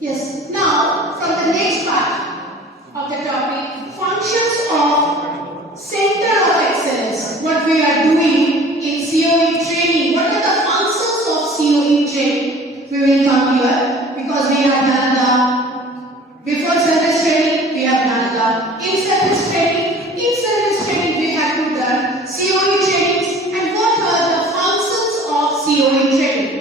Yes. Now, from the next part of the topic, functions of Center of Excellence. What we are doing in COE training. What are the functions of COE training? We will come here because we have done the before service training. We have done the in service training. In service training, we have to done COE trainings. And what are the functions of COE training?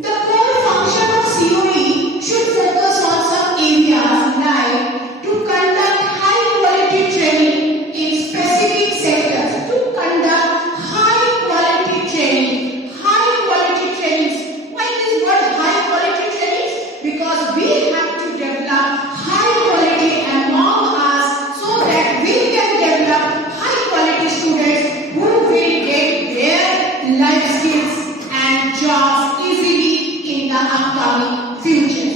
The core function of COE should focus on some areas like to conduct high quality training in specific sectors. To conduct high quality training. High quality trainings. Why this word high quality trainings? Because we have to develop high quality among us so that we can develop high quality students who will get their life skills and jobs easily in the upcoming future.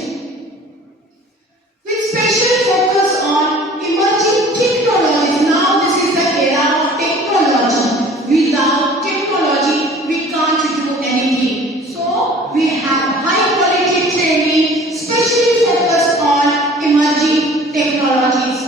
With special focus on emerging technologies. Now this is the era of technology. Without technology, we can't do anything. So we have high quality training, especially focused on emerging technologies.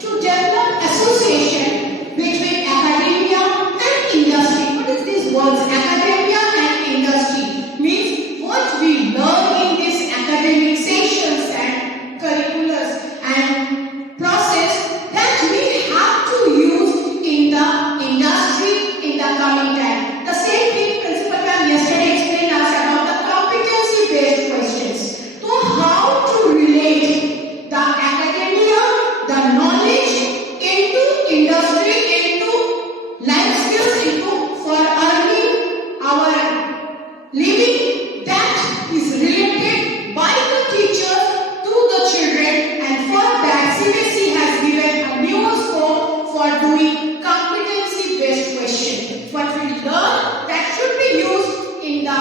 To develop association between academia and industry. What is these words? Academia and industry means what we learn in these academic sessions and curriculums and process that we have to use in the industry in the coming time. The same thing Principal Ma'am yesterday explained us about the competency based questions. So how to relate the academia, the knowledge into industry, into life skills, into for earning our living, that is related by the teachers to the children, and for that CBSE has given a new scope for doing competency based question. What we learn that should be used in the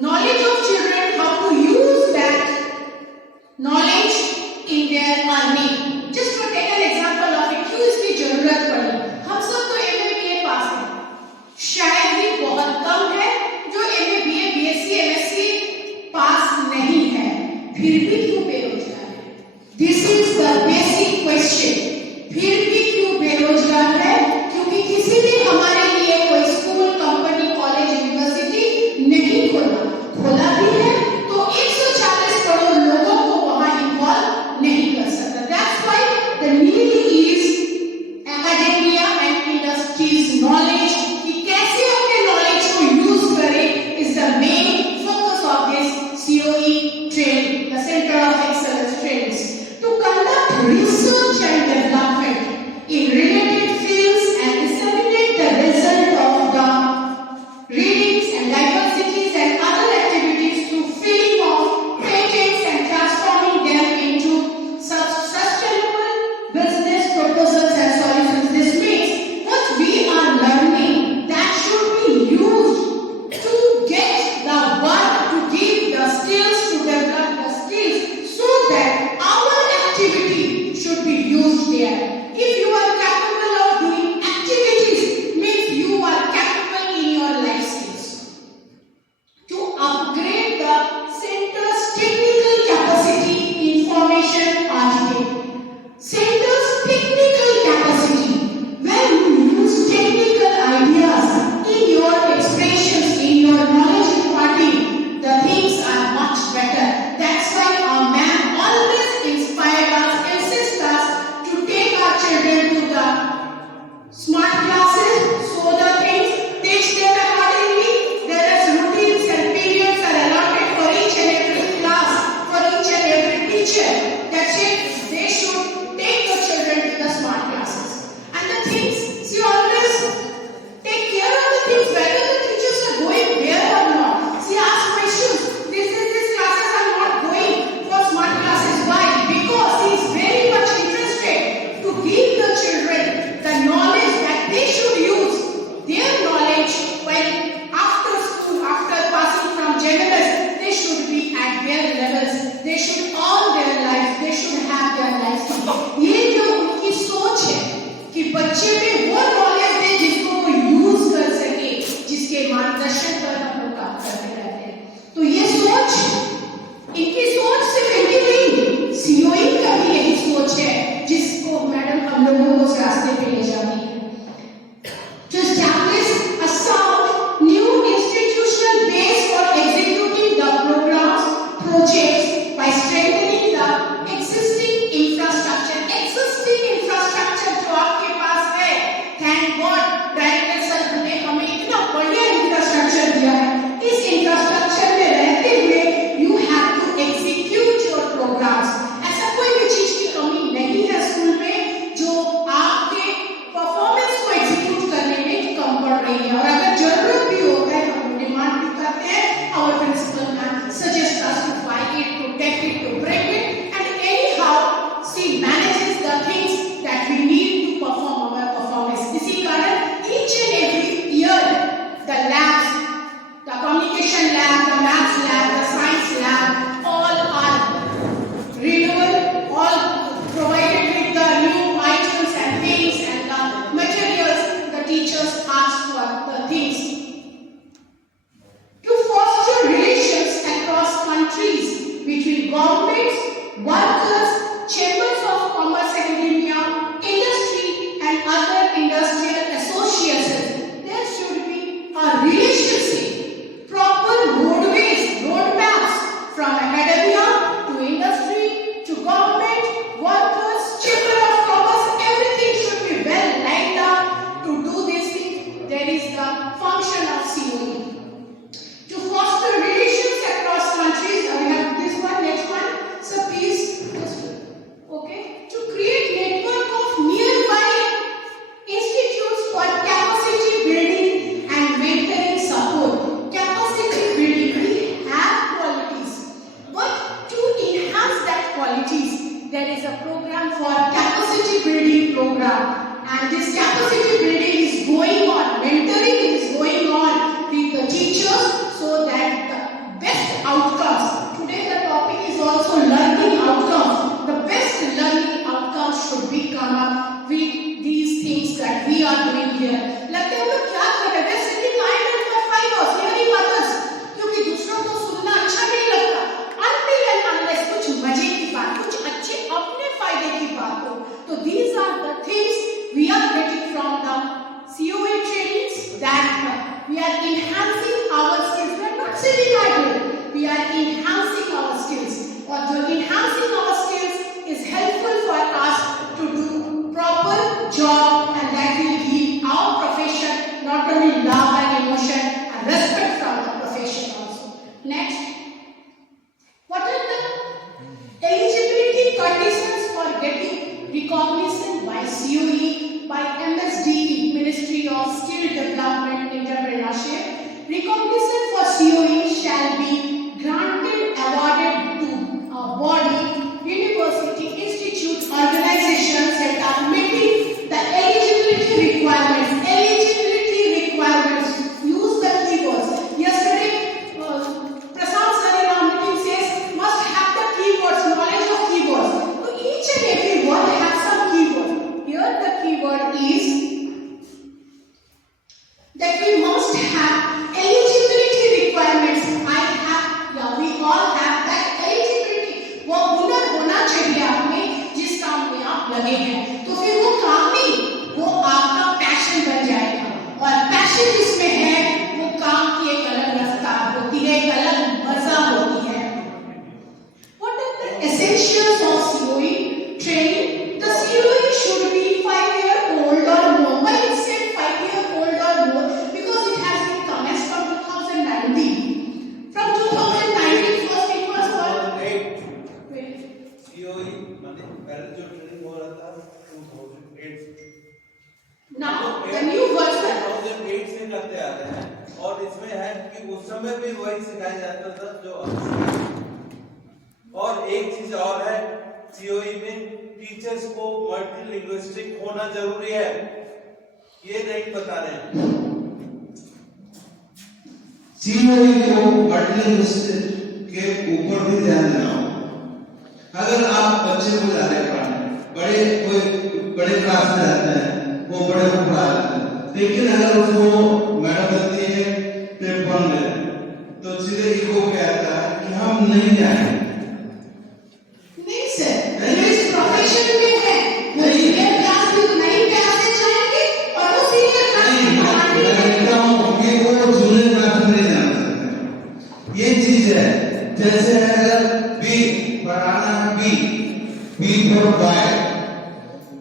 knowledge of children, how to use that knowledge in their earning. Just to take an example of it, क्यों इसकी जरूरत पड़ी? हम सब तो MA पास हैं, शायद ही बहुत कम है जो MA BA BSc MSc पास नहीं है, फिर भी क्यों बेरोजगार है? This is the basic question. फिर भी क्यों बेरोजगार है? क्योंकि किसी ने हमारे लिए कोई स्कूल, कंपनी, कॉलेज, यूनिवर्सिटी नहीं खोला। खोला भी है तो 140 करोड़ लोगों को वहां इन्वॉल्व नहीं कर सकता। That's why the need is academia and industries knowledge कि कैसे अपने knowledge को use करें is the main focus of this COE training, the Center of Excellence trainings. To conduct research and development in related fields and disseminate the result of the readings and diversities and other activities through filling of patents and transforming them into sustainable business proposals and solutions. This means what we are learning that should be used to get the work, to give the skills, to develop the skills so that our activity should be used there. If you are capable of doing activities, means you are capable in your life skills. To upgrade the center's technical capacity, information architect. Center's technical capacity. When you use technical ideas in your expressions, in your knowledge imparting, the things are much better. That's why our ma'am always inspired us, insists us to take our children to the smart classes, so the things, teach them accordingly. There is routines and periods are allotted for each and every class, for each and every teacher. That's it. They should take the children to the smart classes. And the things, she always take care of the things, whether the teachers are going there or not. She asks questions. These classes are not going for smart classes. Why? Because she is very much interested to give the children the knowledge that they should use their knowledge when after school, after passing from generals, they should be at their levels. They should earn their lives. They should have their lives. ये जो उनकी सोच है कि बच्चे में वो knowledge दे जिसको वो यूज कर सके, जिसके मार्गदर्शन पर हम लोग काम करते रहते हैं। तो ये सोच, इनकी सोच से projects by strengthening the existing infrastructure. Existing infrastructure जो आपके पास है, thank God डायरेक्टर सर ने हमें इतना बढ़िया इंफ्रास्ट्रक्चर दिया है. इस इंफ्रास्ट्रक्चर में रहते हुए you have to execute your programs. ऐसा कोई भी चीज की कमी नहीं है स्कूल में जो आपके परफॉर्मेंस को एग्जीक्यूट करने में कम पड़ रही है. और अगर जरूरत भी हो है हम डिमांड भी करते हैं. Our principal can suggest us to buy it, to take it, to break it, and anyhow she manages the things that we need to perform our performance. इसी कारण each and every year the labs, the communication lab, the maths lab, the science lab, all are renewal, all provided with the new items and things and the materials. The teachers ask for the things. To foster relations across countries between governments, workers, chambers of commerce, academia, industry, and other industrial associations, there should be a relationship, proper roadways, roadmaps from academia to industry to government, workers, chamber of commerce. Everything should be well lined up to do this thing. There is the function of COE. To foster relations across countries, we have this one, next one. So please, okay. To create network of nearby institutes for capacity building and mentoring support. Capacity building, we have qualities, but to enhance that qualities, there is a program for capacity building program, and this capacity building is going on. Mentoring is going on with the teachers, so that the best outcomes, today the topic is also learning outcomes, the best learning outcomes should be come up with these things that we are doing here. लगता है हम लोग क्या कर रहे हैं? We're sitting idle for 5 hours hearing others, क्योंकि दूसरों को सुनना अच्छा नहीं लगता. Until and unless कुछ मजे की बात, कुछ अच्छे अपने फायदे की बात हो. तो these are the things we are getting from the COE trainings, that we are enhancing our skills. We are not sitting idle. We are enhancing our skills. और जो enhancing our skills is helpful for us to do proper job, and that will give our profession not only love and emotion and respect from the profession also. Next, what are the eligibility conditions for getting recognition by COE, by MSDE, Ministry of Skill Development Entrepreneurship? Recognition for COE shall be granted, awarded to a body, university, institute, organizations that are meeting the eligibility requirements. Eligibility requirements. Use the keywords. Yesterday, Prasad sir in our meeting says must have the keywords, knowledge of keywords. So each and every word has some keyword. Here the keyword is that we must have eligibility requirements. I have, yeah, we all have that eligibility. वो हुनर होना चाहिए आप में जिस काम में आप लगे हैं. तो फिर वो काम नहीं, वो आपका पैशन बन जाएगा. और पैशन जिसमें है वो काम की एक अलग रफ्तार होती है, एक अलग मजा होती है. What are the essentials of COE training? The COE should be 5-year-old or more. Why it said 5-year-old or more? Because it has been commenced from 2019. From 2019 first it was for 2008. COE माने पहले जो training हो रहा था 2008. Now the new version 2008 से करते आ रहे हैं, और इसमें है कि उस समय भी वही सिखाया जाता था जो अब सिखाया. और एक चीज और है, COE में टीचर्स को मल्टीलिंग्विस्टिक होना जरूरी है. ये नहीं बता रहे हैं. COE को मल्टीलिंग्विस्टिक के ऊपर भी ध्यान देना. अगर आप बच्चे को जा रहे पढ़ाने, बड़े क्लास में रहते हैं, वो बड़े को पढ़ा रहे हैं, लेकिन अगर उसको मैडम कहती है पेपर में, तो सीधे इको कहता है कि हम नहीं जाएंगे. नहीं सर, इस प्रोफेशन में है वो सीनियर क्लास में नहीं कैसे जाएंगे और वो सीनियर क्लास में पढ़ाने लगता हूँ कि वो जूनियर क्लास में नहीं जा सकते. ये चीज है. जैसे अगर बी फॉर बॉय,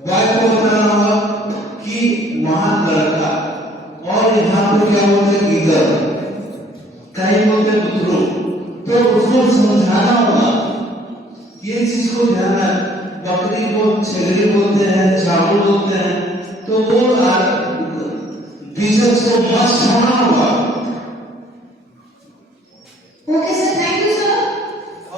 बॉय को बताना होगा कि वहां लड़का, और यहाँ पे क्या बोलते हैं इधर, कहीं बोलते हैं बुतरू, तो उसको समझाना होगा। ये चीज को ध्यान रख, बकरी को छेगरी बोलते हैं, चावल बोलते हैं, तो वो टीचर्स को मस्ट होना होगा। Okay sir, thank you sir.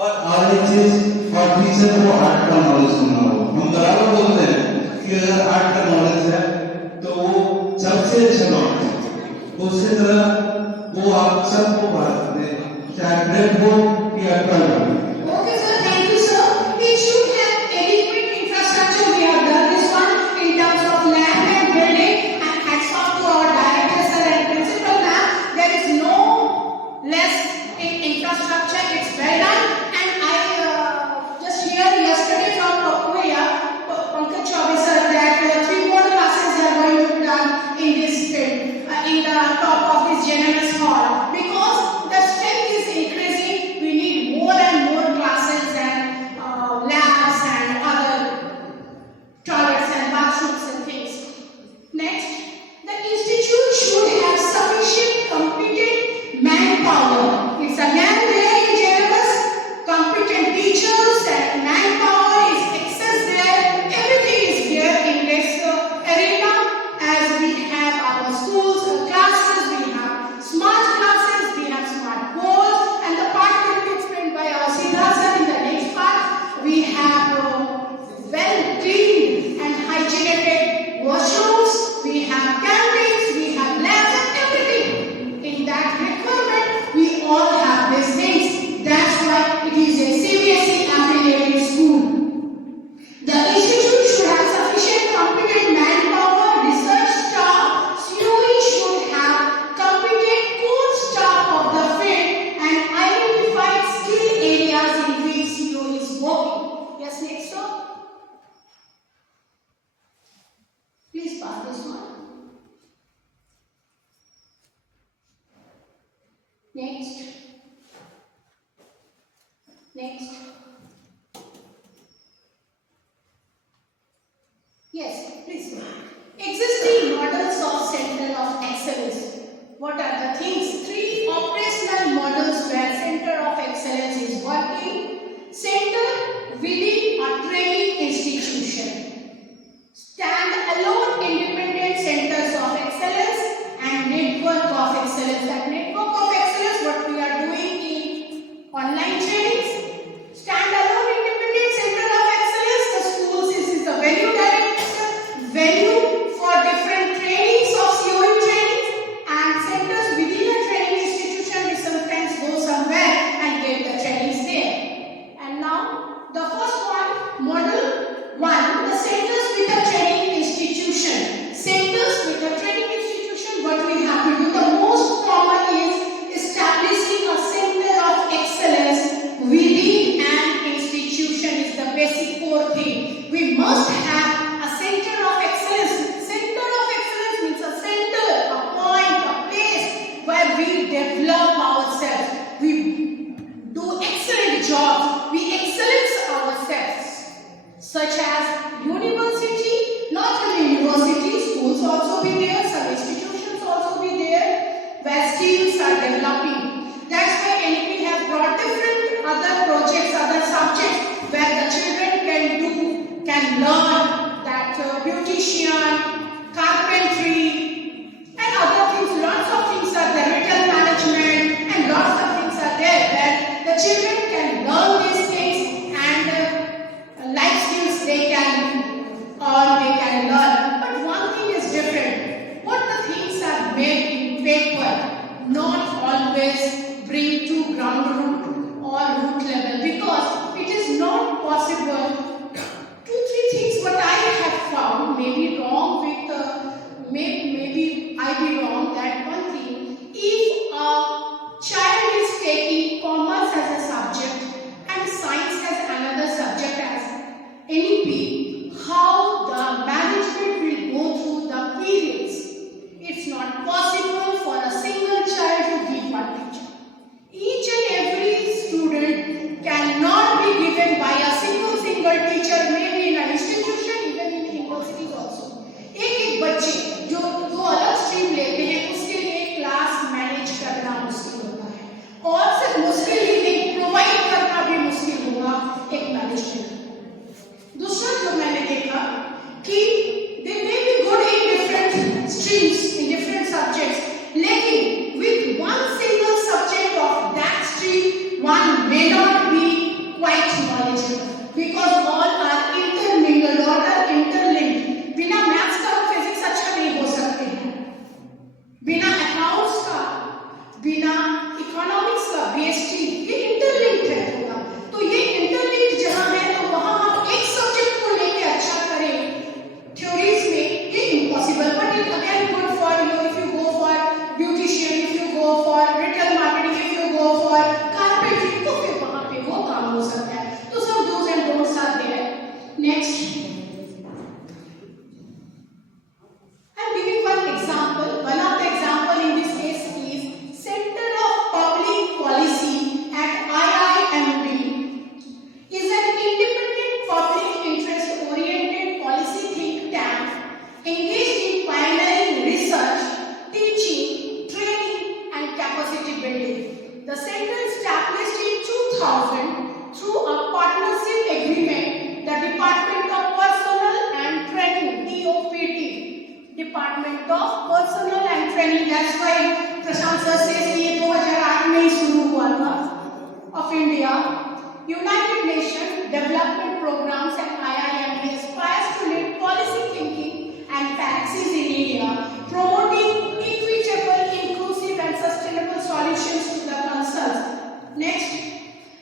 और एक चीज, और टीचर को आर्ट का नॉलेज होना होगा। हम बराबर बोलते हैं कि अगर आर्ट का नॉलेज है तो वो सबसे अच्छा नॉलेज, उसकी तरह वो आप सबको बांटते हैं, चाहे ब्रेक हो या कल हो। Okay, sir. Thank you, sir. It should have adequate infrastructure. We have done this one in terms of land and building. And hats off to our director, sir, and principal, ma'am. There is no less in infrastructure. It's well done. And I just heard yesterday from Papuya, Pankaj Chaubey, sir, that 3 more classes are going to be done in this field, in the top of this generous hall. Because the strength is increasing, we need more and more classes and labs and other toilets and bathrooms and things. Next, the institute should have sufficient competent manpower. It's again there in generous, competent teachers and manpower is excess there. Everything is there in this arena, as we have our schools, classes, we have smart classes, we have smart boards, and the part will be explained by our Siddharth sir in the next part. We have well cleaned and hygienic washrooms, we have canteens, we have labs and everything. In that requirement, we all have these things. That's why it is a CBSE affiliated school. The institute should have sufficient competent manpower, research staff. COE should have competent core staff of the field and identified skill areas in which COE is working. Yes, next sir. Please pass this one. Next. Next. Yes, please. Existing models of Center of Excellence. What are the things? 3 operational models where Center of Excellence is working. Center within a training institution. Stand-alone independent centers of excellence and network of excellence. That network of excellence, what we are doing in online trainings. Stand-alone independent center of excellence. The schools is a venue for different trainings of COE trainings, and centers within a training institution, we sometimes go somewhere and get the trainings there. that's why Prashant sir से ये 2008 में ही शुरू हुआ था of India. United Nations Development Programs and IIM aspires to lead policy thinking and practices in India, promoting equitable, inclusive and sustainable solutions to the concerns. Next,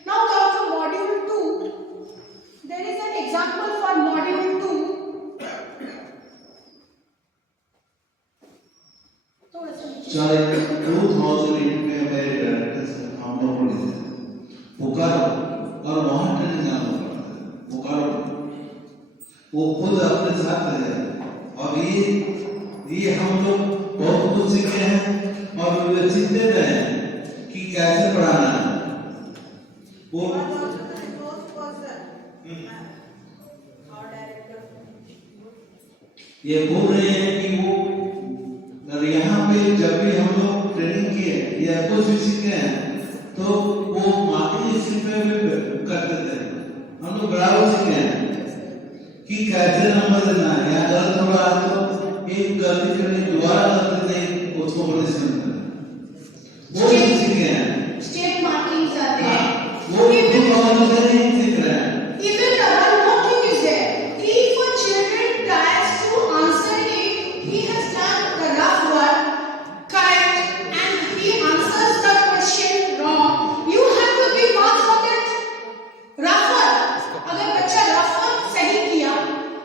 now come to module 2. There is an example for module 2. शायद 2008 में मेरे director से हम लोग को पुकारो और वहाँ training आना पड़ता है पुकारो वो खुद अपने साथ ले जाते और ये हम लोग बहुत कुछ सीखे हैं और वे सीखते रहे हैं कि कैसे पढ़ाना है वो ये बोल रहे हैं कि वो और यहाँ पे जब भी हम लोग ट्रेनिंग किए या कुछ भी सीखे हैं तो वो मार्किंग सिस्टम में करते थे हम लोग बराबर सीखे हैं कि कैसे नंबर देना है या गलत हो रहा तो एक गलती करने दोबारा करते थे उसको पनिशमेंट वो भी सीखे हैं स्टेप मार्किंग आते हैं वो भी बहुत नहीं सीख रहे हैं even one more thing is there if a children tries to answer it he has done the rough work correct and he answers the question wrong you have to give marks for that rough work अगर बच्चा rough work सही किया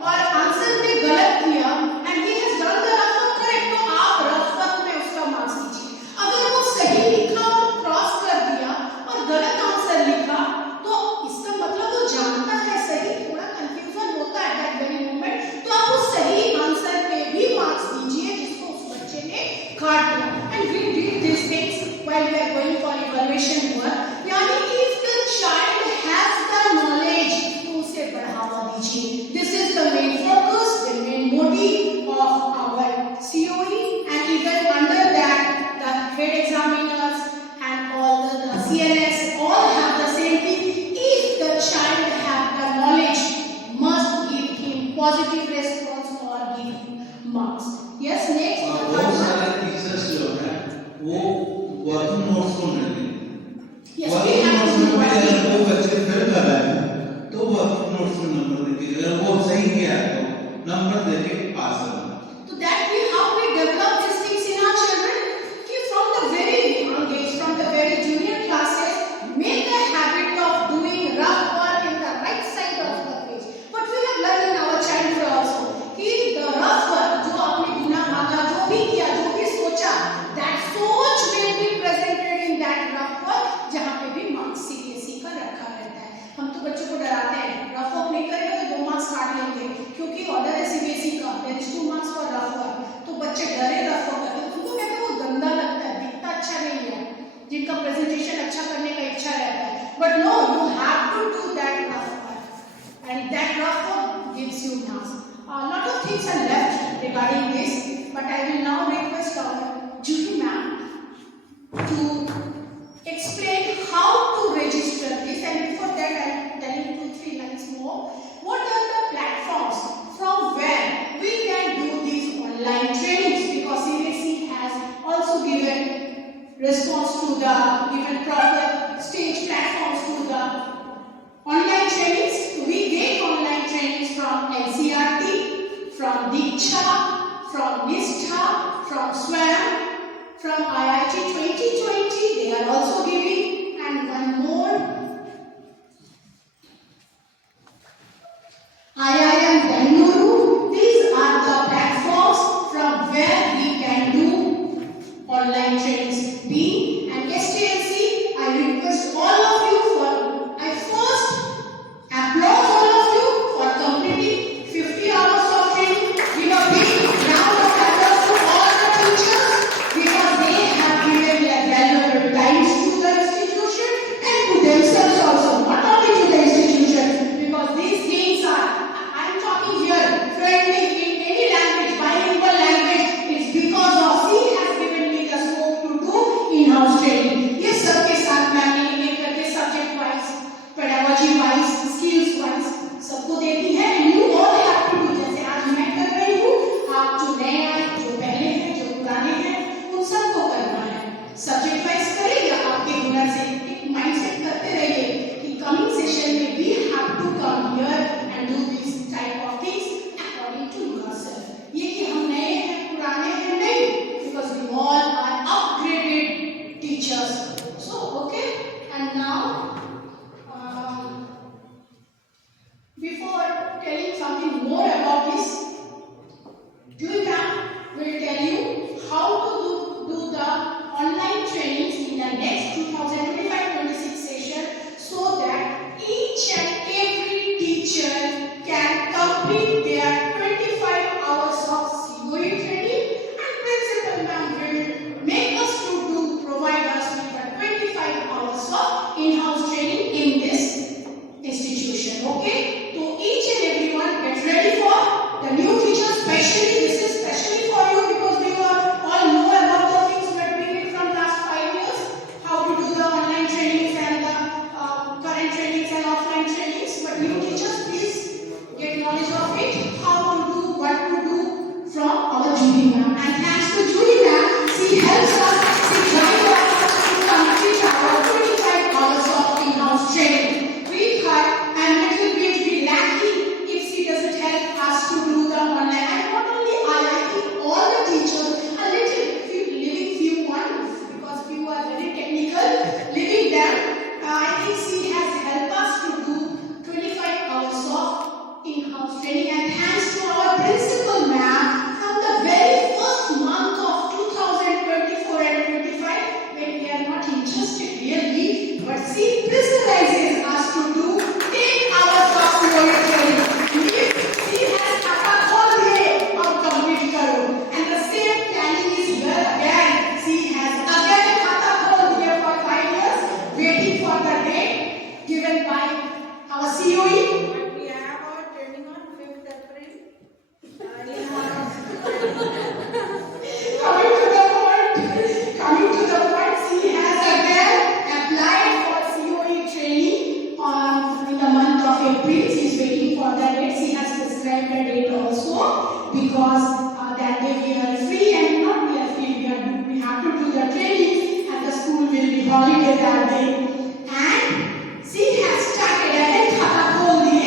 और answer में गलत किया and he has done the rough work correct तो आप rough work में उसका मार्क्स दीजिए अगर वो सही लिखा और क्रॉस कर दिया और गलत आंसर लिखा तो इसका मतलब वो जानता है सही थोड़ा कंफ्यूजन होता है दैट वेरी मोमेंट तो आप उस सही आंसर पे भी मार्क्स दीजिए जिसको उस बच्चे ने काट दिया and we did this things while we are going for evaluation work यानी if the child has the knowledge तो उसे बढ़ावा दीजिए this is the main focus the main motive of our COE and even under that the head examiners and all the CNS all have the same thing if the child have the knowledge must give him positive response or give him marks yes next बहुत सारे teachers जो हैं वो working notes को नहीं yes we working have notes to में do भी अगर that. वो बच्चे फेल कर रहे हैं तो वर्किंग नोट्स में नंबर देके अगर वो सही किया तो नंबर देके पास करना So that we how we develop these things in our children कि from the very young age from the very junior classes make a habit of doing rough work in the right side of the page but we have learned in our childhood also कि the rough work जो आपने गुना भागा जो भी किया जो भी सोचा that सोच will be presented in that rough work जहाँ पे भी मार्क्स CBSE का रखा रहता है हम तो बच्चों को डराते हैं रफ वर्क नहीं करेगा तो 2 मार्क्स काट लेंगे क्योंकि ऑर्डर है CBSE का there is 2 marks for rough work तो बच्चे डरे रफ वर्क करते हैं उनको कहते हैं वो गंदा लगता है दिखता अच्छा नहीं है जिनका प्रेजेंटेशन अच्छा करने का इच्छा रहता है but no you have to do that rough work and that rough work gives you marks a lot of things are left regarding this but I will now request our Judy ma'am to explain how to register this and before that I am telling 2-3 lines more what are the platforms from where we can do these online trainings because CBSE has also given response to the given proper stage platforms to the online trainings we get online trainings from NCERT from Diksha from Nistha from SWAM from IIT 2020 they are also giving and one more IIM Bengaluru these are the platforms from where we can do online trainings B and STLC I request all of you for I first applaud all of you for completing 50 hours of training give a big round of applause to all the teachers because they have given their valuable times to the institution and to themselves also not only to the institution because these things are I COE? But we have our training on 5th April. Coming to the point, she has again applied for COE training in the month of April. She is waiting for the date. She has described the date also because that day we are free and not we are free. We have to do the training and the school will be holiday that day. And she has started again khata khol diye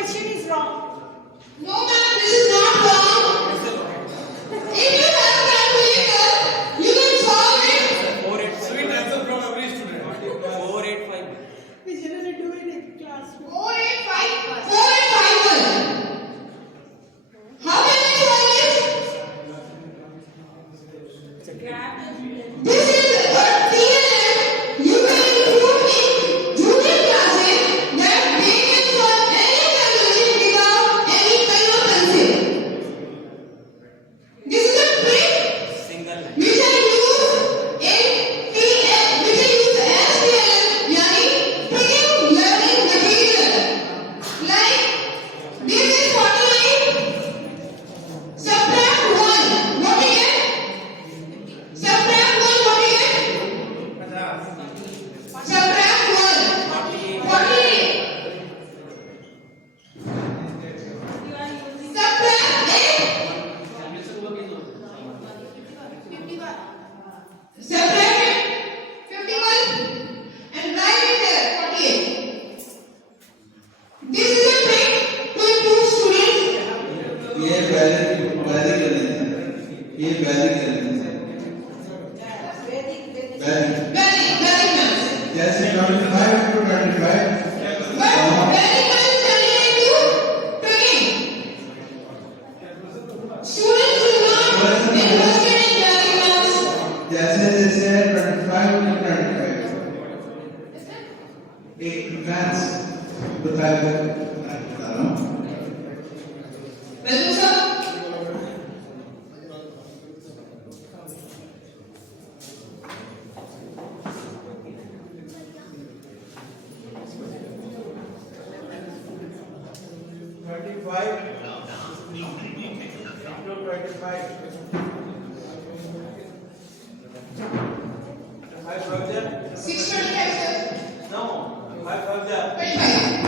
question is wrong. No, ma'am, this is not wrong. If you have a calculator, you can solve it. Sweet answer from every student. 485. We generally do it in class. 4851. How can we solve this? Grab it. This is a theorem you can include in junior classes that they can solve any calculation without any pen or pencil. This is a trick Single. which I use in TF, which I use as TLM, yani tricking learning material. Like this is 49. Subtract 1. What we get? Subtract 1. What we get? Subtract 1. 48. You are using Subtract 8. 51. Subtract it. 51. And write it there. 48. This is a trick to improve students. ये valid करने हैं, ये valid करने हैं, Vedic. Valid Very nice. जैसे 25 to 25 But very much turning into tricking. Students do not interested in learning maths. जैसे जैसे 25 to 25 एक मैथ्स बताया मैं बता रहा हूँ Welcome, sir. Five thousand? 625, sir. No, 5,000. 25.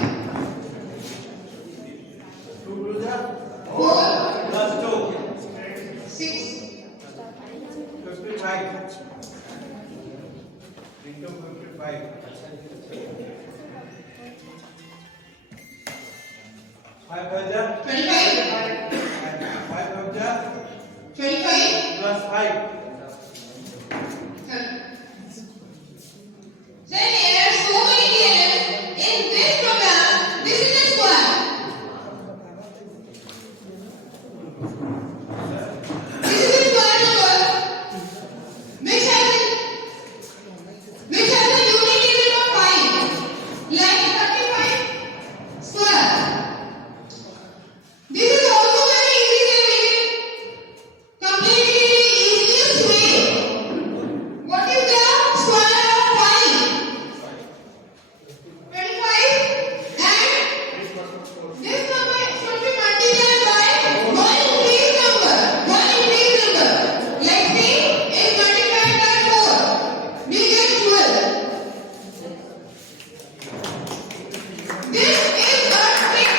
2 to the 4, plus 2. 6, 55. Into 55. 5,000 25, and 5,000 25. plus 5. Sir, there are so many theorems in this program. This is a square. This is a square number which has a unity limit of 5, like 35 square. This is also very easy to make it completely easiest way. What is the square of 5? 25 and this number should be multiplied by one increased number. Like 3 is multiplied by 4. We get 12. This is a trick.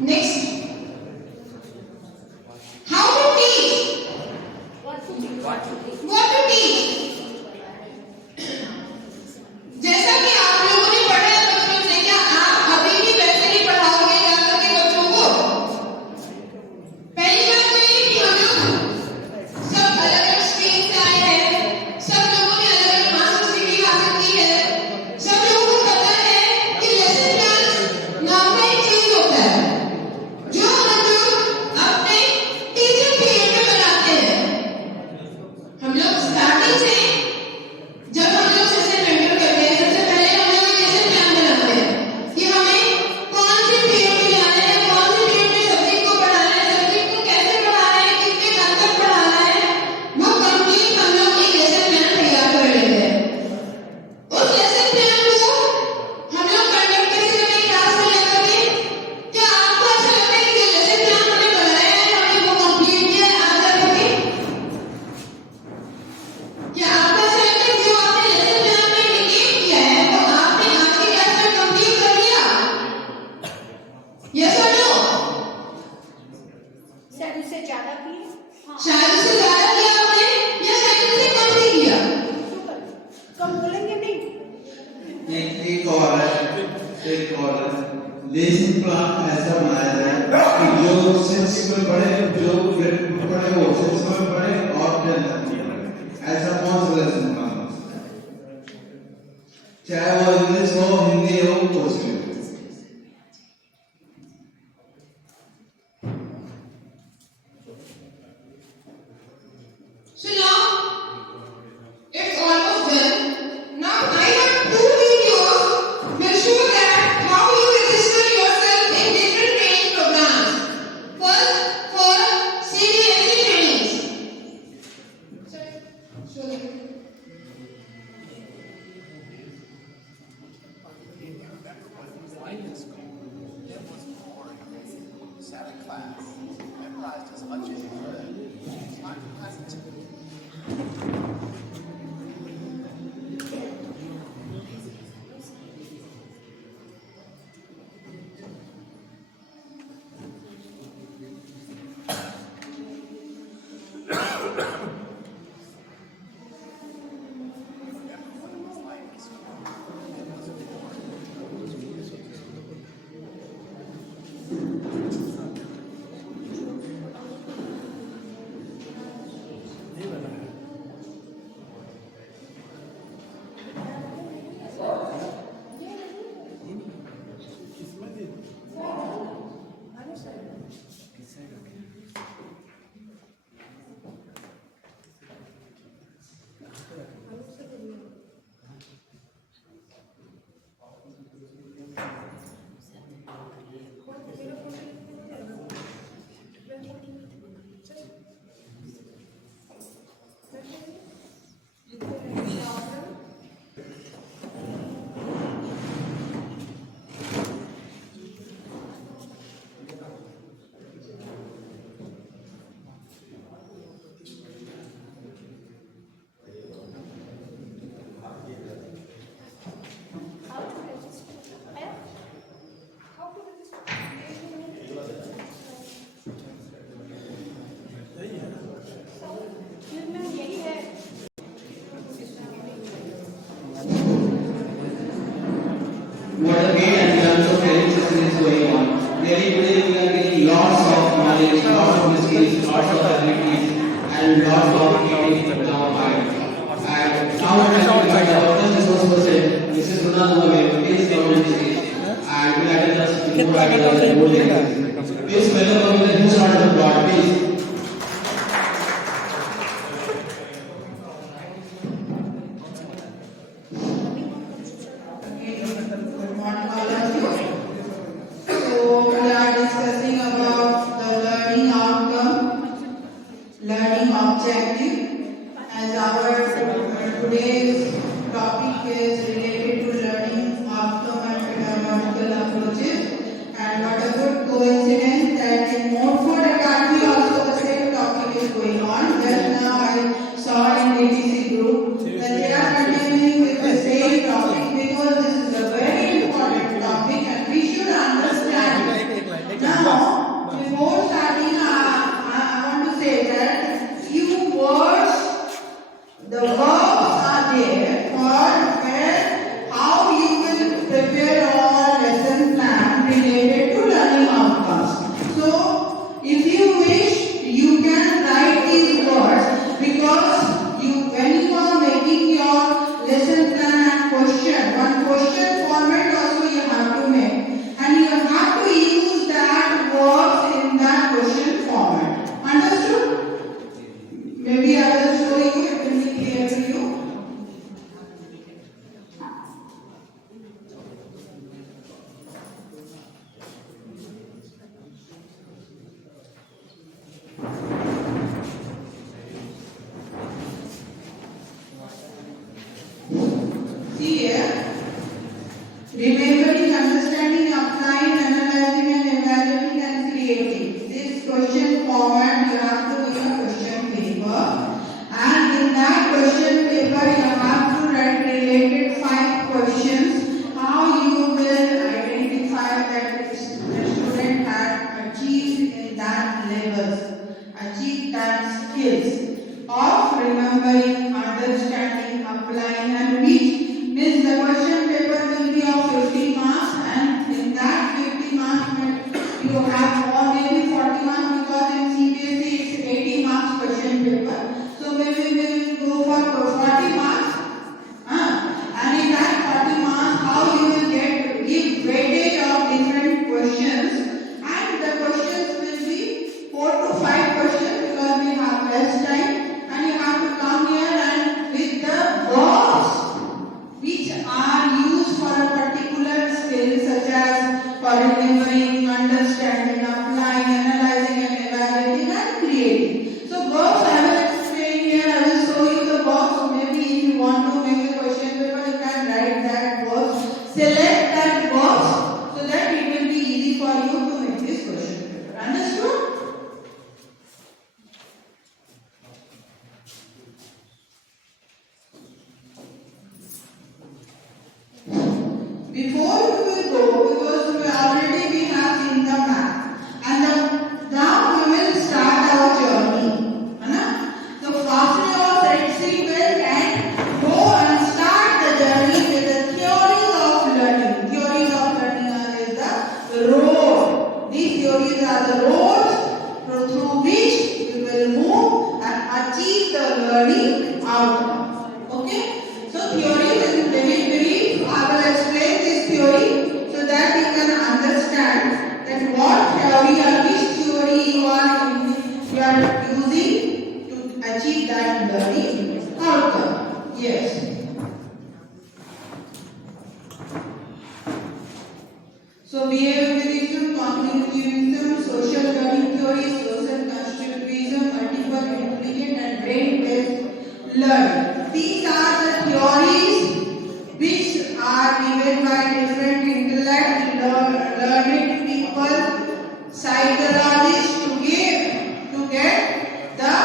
Next, how to teach? What to teach? जैसा कि आप लोगों ने पढ़ा है बचपन से, क्या आप अभी भी वैसे ही पढ़ाओगे जाकर के बच्चों को? पहली बात तो ये कि हम लोग सब अलग-अलग स्ट्रीम से आए हैं, सब लोगों ने अलग-अलग मास्टर्स डिग्री हासिल की है, सब लोगों को पता है कि लेसन प्लान नाम का एक चीज होता है जो हम लोग अपने टीचिंग पीरियड में बनाते हैं। हम लोग टीचिंग प्लान ऐसा बनाया जाए कि जो 6 में पढ़े, जो ग्रेड में पढ़े वो 6 में पढ़े और 10 में पढ़े। ऐसा कौन सा लेसन प्लान हो सकता है? चाहे वो इंग्लिश हो, हिंदी हो, कुछ भी हो। So now it's almost done. Now I have 2 videos will show that how you register yourself in different training programs. First for CBSE trainings. Show them. Sat in class, memorized as much as you could. My class What a great and learns of training system is going on. Really today we are getting lots of knowledge, lots of skills, lots of abilities, and lots of getting in our mind. And now I have to invite our first resource person, Mrs. Runa Dubey, please come on the stage and enlighten us with more ideas and more things. Please welcome with a huge round of applause, please. Good morning, all of you. So we are discussing about the learning outcome, learning objective, as our today's topic is related to learning outcome and pedagogical approaches. And what a good coincidence that in Mode 4 Academy also the same topic is going on. Just now I saw in DTC group that they are continuing with the same topic because this is a very important topic and we should understand. Now, before starting, I want to say that few words, the verbs are there for where how you will prepare all lesson plan related to learning outcomes. So, if you wish, you can write these words because when you are making your lesson plan and question, one question format also you have to make, and you have to use that words in that question format. Understood? Maybe I will show you, it will be clear to you. See here. Remembering, understanding, applying, analyzing, and evaluating and creating. This question format you have to give a question paper, and in that question paper you have to write related 5 questions. How you will identify that the student had achieved in that levels, achieved that skills of remembering, understanding, applying, and which means the question paper will be of 50 marks, and in that 50 marks before we will go, because already we have seen the map, and now we will start our journey. So fasten your seat belt and go and start the journey with the theories of learning. Theories of learning is the road. These theories are the roads through which we will move and achieve the learning outcome. Okay? So theory is very brief. I will explain this theory so that you can understand that what theory or which theory you are using to achieve that learning outcome. Yes. So behaviorism, cognitivism, social learning theory, social constructivism, multiple intelligent and brain-based learning. These are the theories which are given by different intellect, learned people, psychologists to get the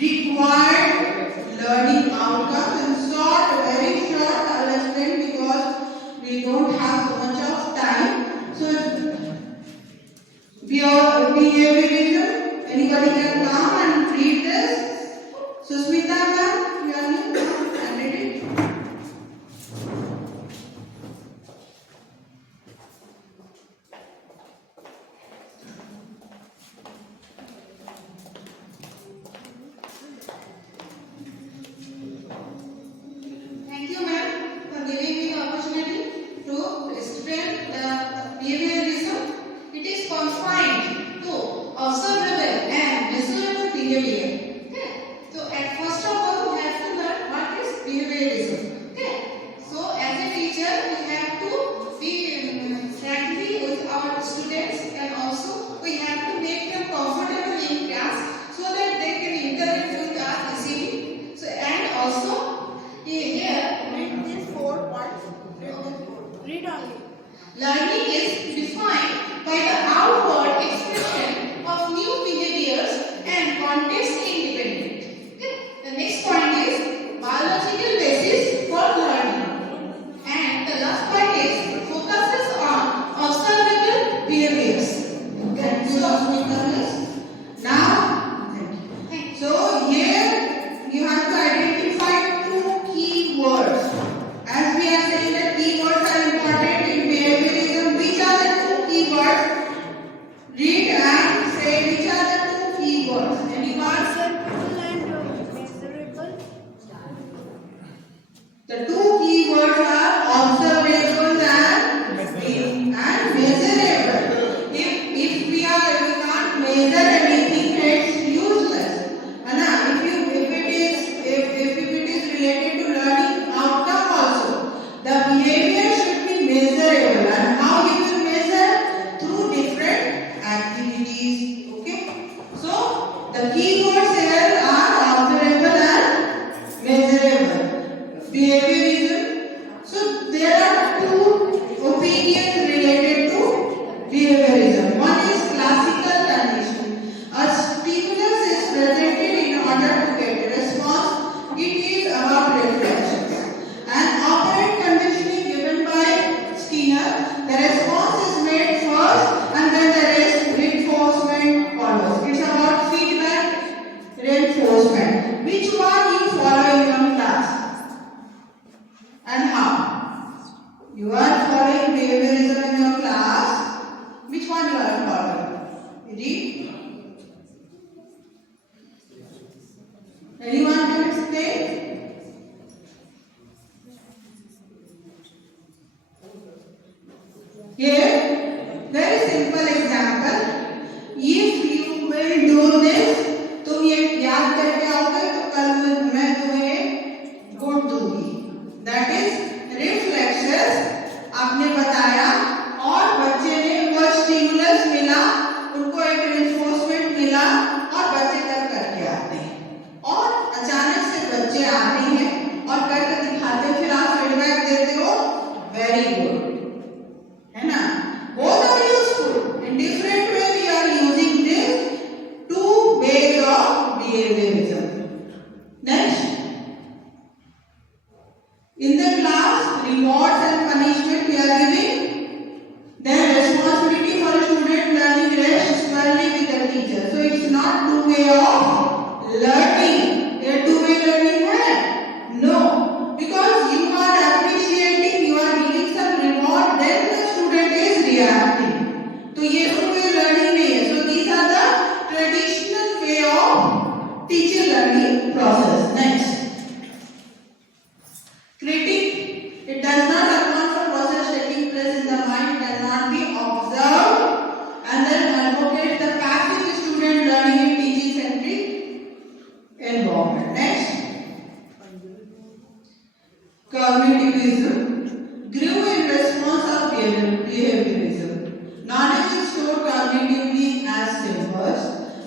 required learning outcomes. In short, very short, I will explain because we don't have so much of time. So behaviorism, anybody can come and read this. Susmita ma'am, you are new. And read it. Thank you, ma'am, for giving me the opportunity to explain behaviorism. It is confined to observable and measurable behavior. Okay. So, at first of all, we have to learn what is behaviorism. Okay. So, as a teacher, we have to be friendly with our students, and also we have to make them comfortable in class so that they can interact with us easily. So, and also here, Read these 4 points. Read only. learning is defined by the outward expression of new behaviors and context independent. Okay. The next point is biological basis for learning. And the last point is focuses on observable behaviors. Thank you, Susmita miss. Now, Thank you. so here you have to identify 2 key words. As we are saying that keywords are important in behaviorism, which are the 2 keywords? Read and say which are the 2 keywords. Anyone? Observable and measurable. The 2 keywords are observable and measurable. If we can't measure anything, it's useless. If it is related to learning outcome also, the behavior should be measurable. And how you will measure? Through different activities. Okay. So the keywords here are observable and measurable. Behaviorism. So there are 2 opinions related to behaviorism. One is classical conditioning. A stimulus is presented in order to get a response. It is about reflections. An operant conditioning given by Skinner. The response is made first and then the reinforcement follows. It's about feedback, reinforcement. Which one you follow in your class? And how? You are following behaviorism in your class. Which one you are following? Read. Anyone can explain? Here, very simple example. If you will do this, तुम ये याद करके आओगे तो कल मैं तुम्हें good दूंगी. That is reflexes. आपने बताया और बच्चे ने वो स्टिमुलस मिला, उनको एक रिइंफोर्समेंट मिला और बच्चे तक करके आते हैं. और अचानक से बच्चे आते हैं और करके दिखाते हैं, फिर आप फीडबैक देते हो, वेरी गुड. है ना? Both are useful. In different way we are using this 2 ways of behaviorism. Next. In the class, rewards and punishment are giving, then responsibility for a student learning rests squarely with the teacher. So it's not two-way of learning. There two-way learning है? No. Because you are appreciating, you are giving some reward, then the student is reacting. तो ये two-way learning नहीं है. So these are the traditional way of teacher learning process. Next. Critic, it does not account for process taking place in the mind, cannot be observed, and then advocate the passive student learning in teaching centric environment. Next, cognitivism grew in response of behaviorism. Knowledge is stored cognitively as symbols.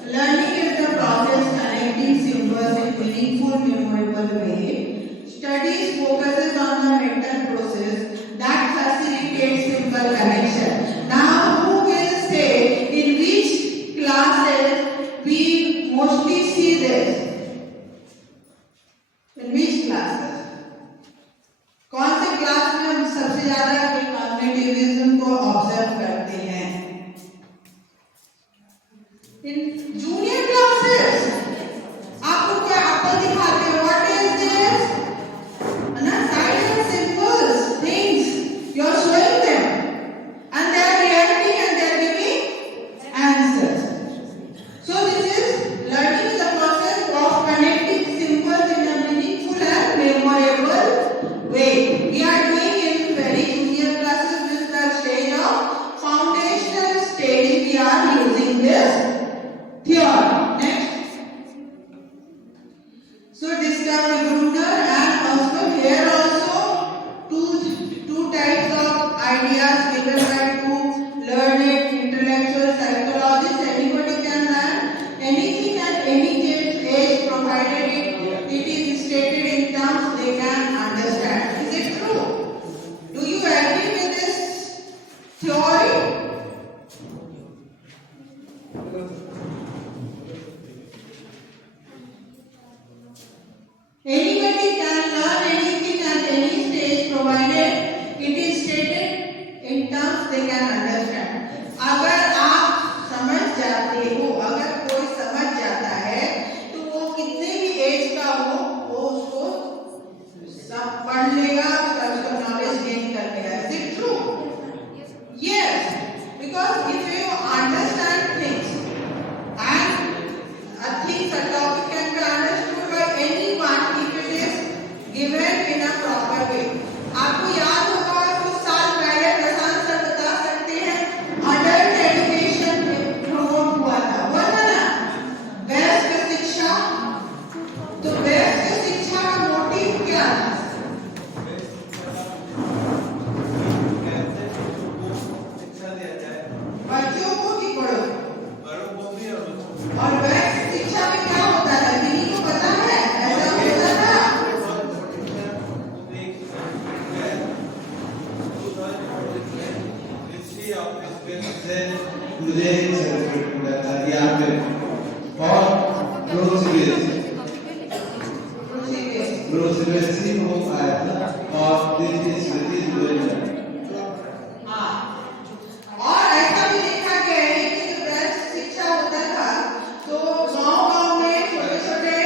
Learning is the process connecting symbols in meaningful, memorable way. Studies focuses on the mental process that facilitates symbol connection. Now, who will say in which classes we mostly see this? In which classes? कौन से class में हम सबसे ज्यादा cognitivism को observe करते हैं? In junior classes, आपको क्या एप्पल दिखाते हैं? What is this? Silent symbols, things you are showing them, and they are reacting and they are giving answers. So this is learning is a process of connecting symbols in a meaningful and memorable way. We are doing in very junior classes with the stage of foundational stage. We are using this theory. Next. So discovery Gruner and also here also two types of ideas given by two learned intellectual psychologists. Anybody can learn anything at any age provided it is stated in terms they can understand. Is it true? Do you agree with this theory? Anybody can learn anything at any stage provided it is stated in terms they can understand. अगर आप समझ जाते हो, अगर कोई समझ जाता है, तो वो कितने भी एज का हो, वो उसको सब पढ़ लेगा, उसका नॉलेज गेन कर लेगा. Is it true? Yes, because if you understand things and a topic can be understood by anyone if it is given in a proper way. आपको याद होगा कुछ साल पहले प्रशांत सर बता सकते हैं अडल्ट एजुकेशन प्रमोट हुआ था ना? वयस्क शिक्षा. तो वयस्क शिक्षा का मोटिव क्या था? शिक्षा दिया जाए बच्चों को कि बड़ों को भी और वयस्क शिक्षा में क्या होता था? किन्हीं को पता है? ऐसा होता था? मुझे एक सर्टिफिकेट मिला था यहाँ पे और CBSE हो आया था और हाँ. और ऐसा भी देखा गया है कि जो वयस्क शिक्षा होता था तो गांव-गांव में छोटे-छोटे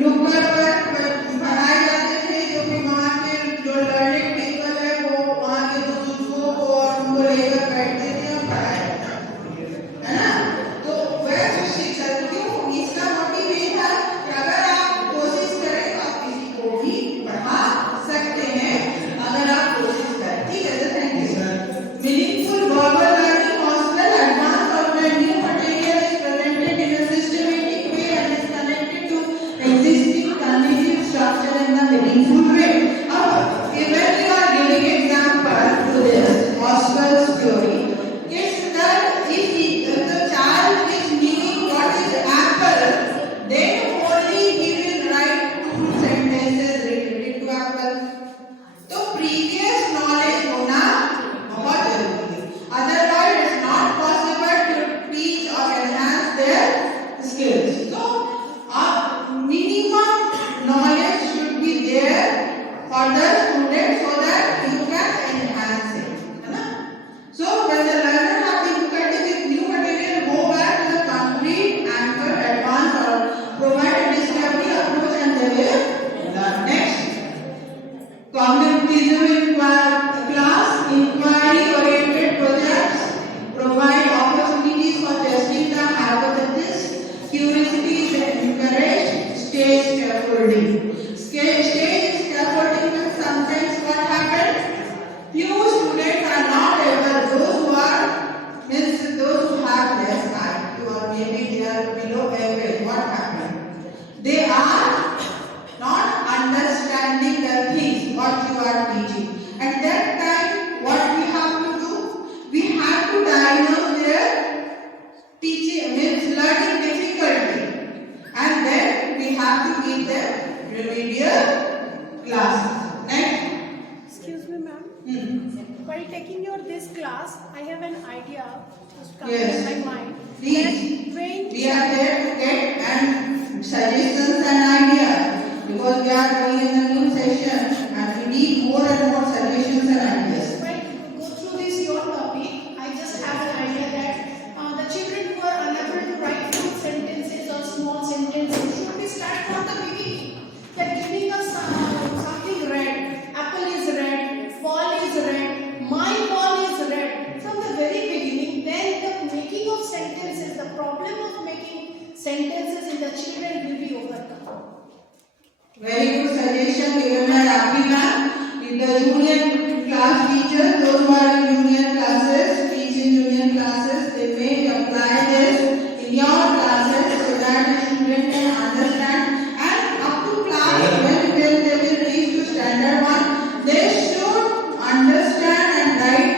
नुक्कड़ पर पढ़ाए जाते थे, जो कि वहाँ के जो लर्निंग पीपल है वो वहाँ के बुजुर्गों को और उनको लेकर बैठते थे और पढ़ाया जाता है ना? तो वयस्क शिक्षा क्यों? इसका मोटिव ये था कि अगर आप कोशिश करें तो आप किसी को भी पढ़ा सकते हैं, अगर आप कोशिश करें. ठीक है sir, thank you. Meaningful verbal learning possible, advanced or new material is presented in a systematic way and is connected to existing cognitive structure in a meaningful way. When you are giving example to this Oswald's theory, it's that if the child is knowing what is apple, then only he will write 2 sentences related to apple. तो previous knowledge होना बहुत जरूरी है. Otherwise, it's not possible to teach or enhance their skills. So, minimum knowledge should be there cognitive class, inquiry-oriented projects, provide opportunities for testing the hypothesis, curiosity is encouraged, stage scaffolding. Stage scaffolding means sometimes what happens? Few students are not able, those who have less IQ or maybe they are below average, what happens? They are not understanding the things what you are teaching. At that time, what we have to do? We have to diagnose their teaching means learning difficulty, and then we have to give them remedial classes. Next. Excuse me, ma'am. While taking your this class, I have an idea just coming Yes. in my mind. Please. That when We are there to get and suggestions and ideas because we are going in a new session and we need more and more suggestions and ideas. When you go through this your topic, I just have an idea that the children who are unable to write full sentences or small sentences, should we start from the beginning? That giving us something red, apple is red, ball is red, my ball is red. From the very beginning, then the making of sentences, the problem of making sentences in the children will be overcome. Very good suggestion given by Rafi ma'am. In the junior class teachers, those who are in junior classes, teaching junior classes, they may apply this in your classes so that the student can understand and up to class when they will reach to standard 1, they should understand and write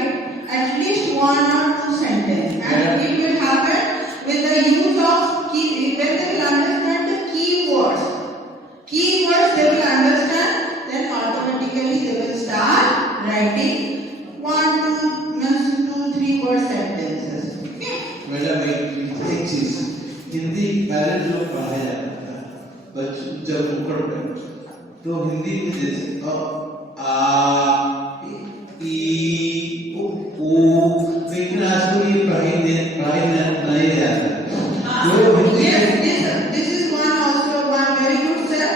at least 1 or 2 sentences. And it will happen with the use of key, when they will understand the keywords. Keywords they will understand, then automatically they will start writing 1, 2, 3 word sentences. Okay? Madam एक चीज हिंदी पहले जो पढ़ाया जाता था बच्चों जब पढ़ तो हिंदी में जैसे आ ई ओ लेकिन आज तो ये पढ़ाई नहीं जाता जो Hindi Yes, this is one also one very good sir.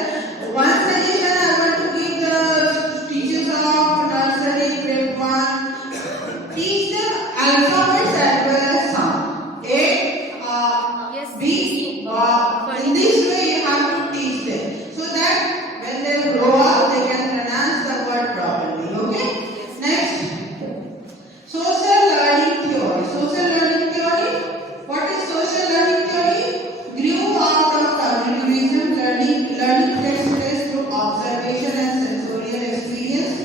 One suggestion I want to give the teachers of nursery grade 1, teach them alphabets as well as sound. A, B, in this way you have to teach them so that when they grow up they can pronounce the word properly. Okay? Next, social learning theory. Social learning theory. What is social learning theory? Grew out of cognitivism. Learning takes place through observation and sensorial experience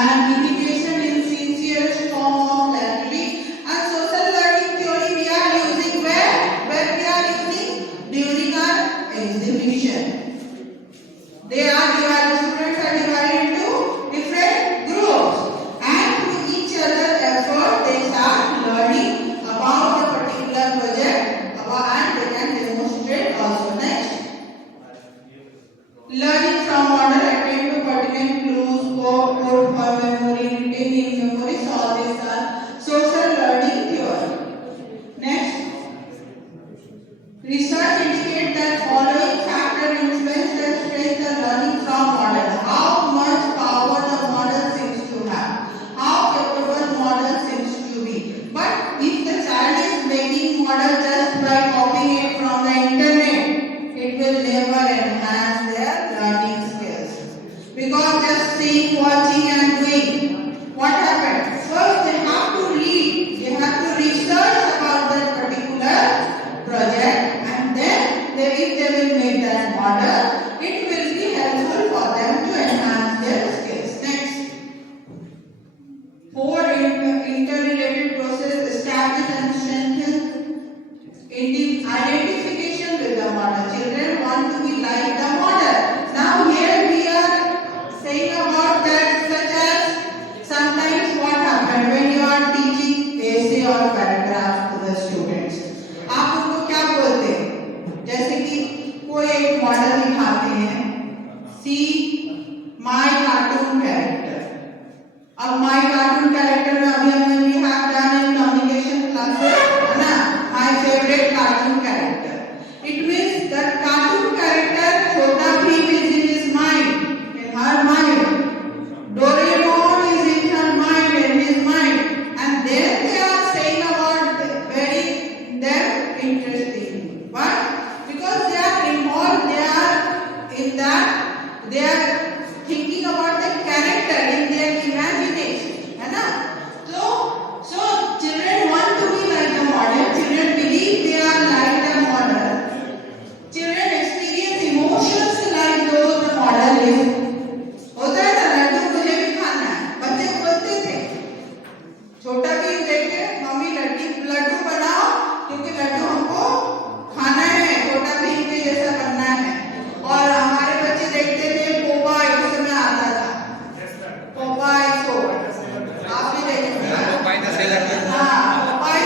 and imitation in sincerest form of clarity. And social learning theory we are using where we are using during our exhibition. They are divided, students are divided into different groups and through each other effort they start learning about a particular project and they can demonstrate also. Next, learning from model, attend to pertinent clues, code for memory, retaining memory, all these are social learning theory. Next, research indicates that following factors influence the strength of learning from models. How much power the model seems to have, how capable model seems to be. But if the child is making model just by copying it from the internet, it will never enhance their learning skills. Because just seeing, watching and doing, what happened? First they have to read, they have to research about that particular project and then if they will make that model, it will be helpful for them to enhance their skills. Next, 4 interrelated process establish and strengthen identification with the model. Children want to be like the model. Now here we are they are thinking about the character in their imagination, है ना? So children want to be like the model. Children believe they are like the model. Children experience emotions like those the model is. होता है ना, लड्डू मुझे भी खाना है, बच्चे बोलते थे। छोटा भी देख के मम्मी लड्डू बनाओ क्योंकि लड्डू हमको खाना है, छोटा भी के जैसा बनना है। और हमारे बच्चे देखते थे पोपाई, उस समय आता था पोपाई शो, आप भी देखते थे? हाँ, पोपाई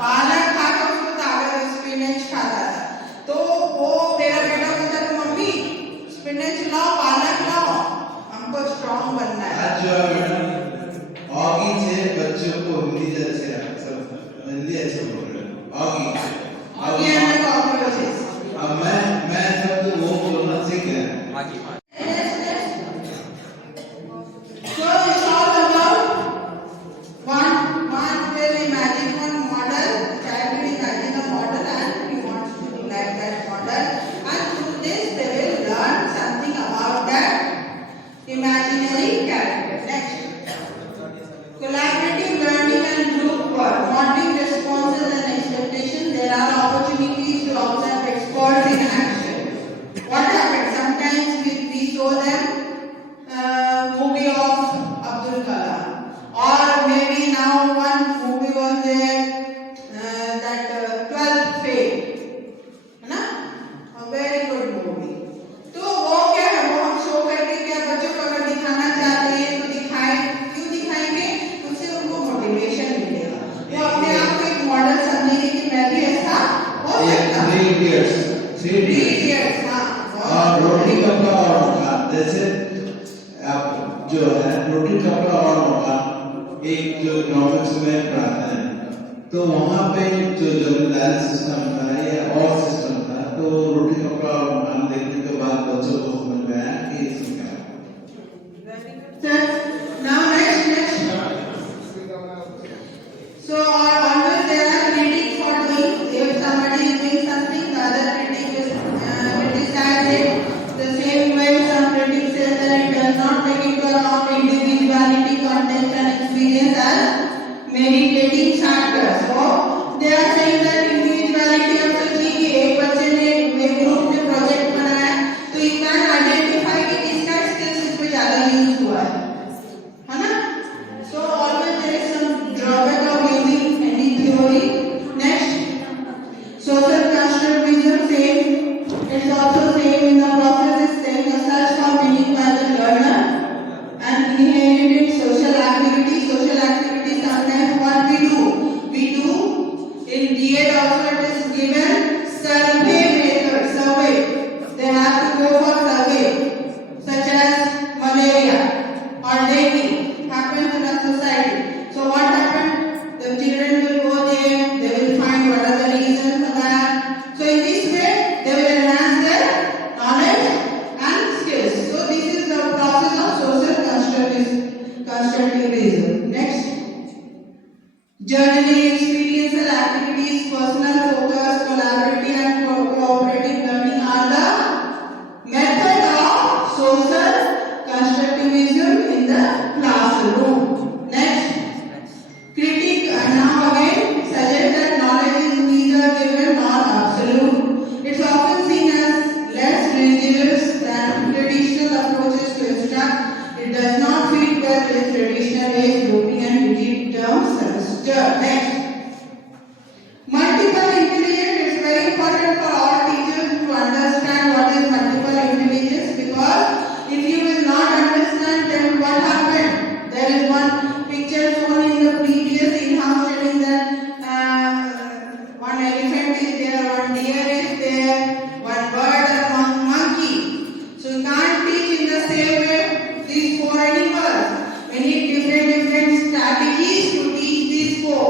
पालक खा के उसको ताकत, स्पिनच खाता था। तो वो मेरा बेटा बोलता था मम्मी स्पिनच लाओ, पालक लाओ, हमको स्ट्रॉन्ग बनना है। आज जो ऑगी से बच्चों को हिंदी अच्छे बोल रहे हैं। Oggy and cockroaches. अब मैं सब तो वो बोलना सीख गया। So it's all about one will imagine one model, child will imagine a model and he wants to be like that model, and through this they will learn something about that imaginary character. Next, collaborative learning and group work, modeling responses and expectations. There are opportunities to observe experts in action. What happens? Sometimes we show them movie of Abdul Kalam, or maybe now one movie was there that 12th Fail, है ना? A very good movie. तो वो क्या है, वो हम show करके क्या बच्चों को अगर दिखाना चाहते हैं तो दिखाएं, क्यों दिखाएंगे? उससे उनको मोटिवेशन मिलेगा, वो अपने आप को एक मॉडल समझेंगे कि मैं भी ऐसा हो सकता हूँ। 3 इडियट्स, हाँ, और रोटी कपड़ा और मकान, जैसे आप जो है रोटी कपड़ा और मकान एक जो इकोनॉमिक्स में पढ़ाते हैं, तो वहाँ पे जो जमींदारी सिस्टम था या और सिस्टम था, तो रोटी कपड़ा और मकान देखने के बाद बच्चों को समझ में आया कि इसमें क्या Sir, now next. So always there are critics for doing. If somebody is doing something, the other critic will criticize it. The same way some critics say that it does not take into account individuality, context and experience as mitigating factors. So they are saying that individuality of the चीज की एक बच्चे ने एक group में project बनाया, तो you can identify कि किसका skills इस पे ज्यादा यूज हुआ है ना? So always there is some drawback of using any theory. Next, social constructivism, same. It's also same in the process is same. A search for meaning by the learner and inherited social activity. Social activity sometimes what we do in D.Ed also it is given survey method. Survey. They have to go for survey, such as malaria or dengue happens in a society. So what happened? The children will go there, they will find what are the reasons for that. So in this way, they will enhance their knowledge and skills. So this is the process of social constructivism. Next, journaling, experiential activities, personal focus, collaborative and cooperative learning are the method of social constructivism in the classroom. Next, critique now again suggests that knowledge is neither given nor absolute. It's often seen as less rigorous than traditional approaches to instruct. It does not fit well with traditional ways grouping and rigid terms semester. Next, multiple intelligence is very important for all teachers to understand what is multiple intelligence, because if you will not understand, then what happened? There is one picture shown in the previous INHOUSE showing that one elephant is there, one deer is there, one bird and one monkey. So you can't teach in the same way these four animals. We need different strategies to teach these four.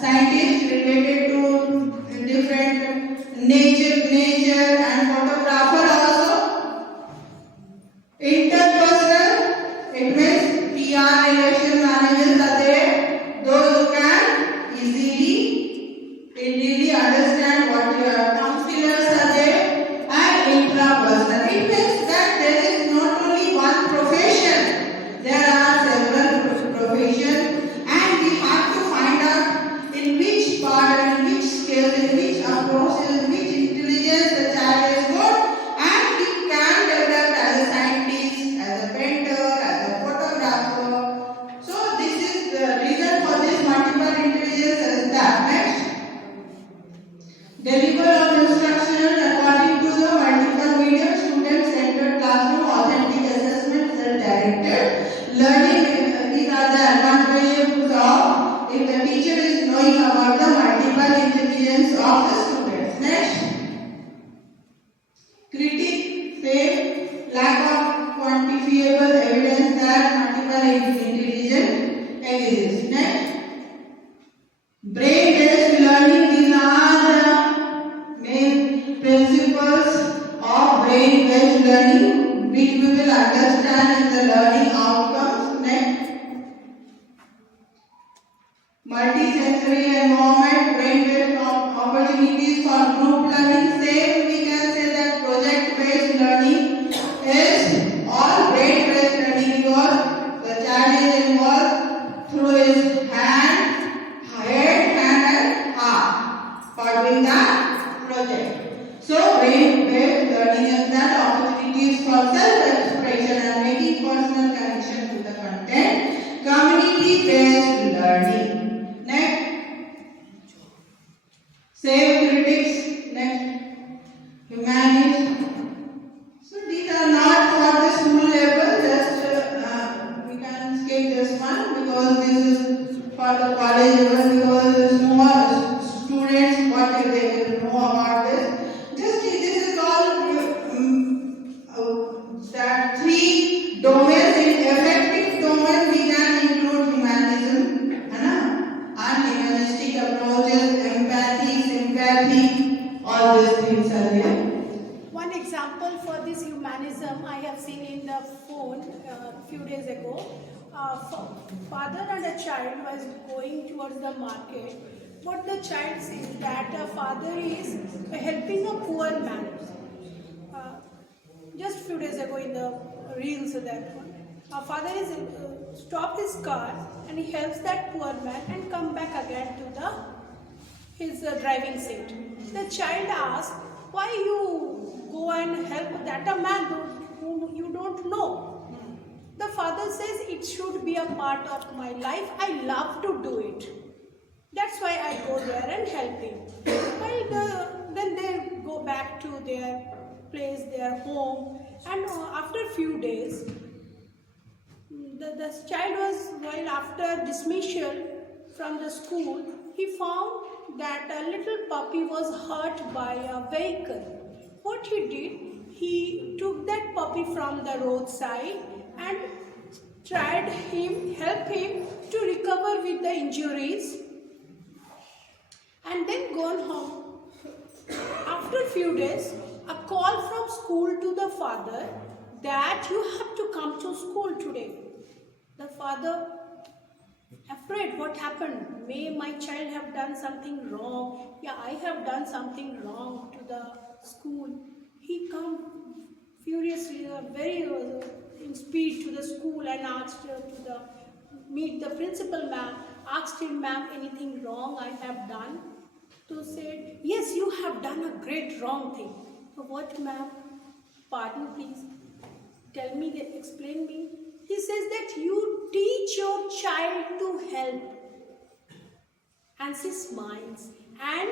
scientists related to different nature and photographer also. Interpersonal, it means PR relation managers are there. Those who can easily understand what your counselors are there. And intrapersonal, it means that there is not only one profession, there are several professions, and we have to find out in which part, in which skill, in which approach, in which intelligence the child is good, and we can develop as a scientist, as a painter, as a photographer. So this is the reason for this multiple intelligence is that. Next, deliver of instruction according to the multiple medium, student-centered classroom, authentic assessment, self-directed learning. These are the advantages of if the teacher is knowing about the multiple intelligence of the students. Next, critique, faith, lack of quantifiable evidence that multiple intelligence exists. Next, brain-based learning. These are the main principles of brain-based learning which we will understand in the learning outcomes. Next, multi-sensory environment, brain-based opportunities for group learning. Same, we can say that project-based learning is all brain-based learning because the child is involved through his hand, head, and heart for doing the project. So, brain-based learning is that opportunities for self-expression and making personal connection to the content. Community-based learning. Next, save critics. Next, humanities. So these are not for the school level. Just we can skip this one because this is for the college level. Because more students, what they will know about this. Just this is all that three domains. In effective domain, we can include humanism, and humanistic approaches, empathy, sympathy, all these things are there. One example for this humanism I have seen in the phone a few days ago. Father and a child was going towards the market. What the child says that a father is helping a poor man. Just few days ago in the reels that one. Our father is stopped his car and he helps that poor man and come back again to his driving seat. The child asks, why you go and help that a man whom you don't know? The father says, it should be a part of my life. I love to do it. That's why I go there and help him. Then they go back to their place, their home, and after a few days, the child was, while after dismissal from the school, he found that a little puppy was hurt by a vehicle. What he did, he took that puppy from the roadside and tried help him to recover with the injuries and then gone home. After a few days, a call from school to the father that you have to come to school today. The father, afraid, what happened? May my child have done something wrong? Yeah, I have done something wrong to the school. He come furiously, very in speed to the school and asked to meet the principal ma'am. Asked him, ma'am, anything wrong I have done? So said, yes, you have done a great wrong thing. So what, ma'am? Pardon, please. Tell me, explain me. He says that you teach your child to help. And she smiles. And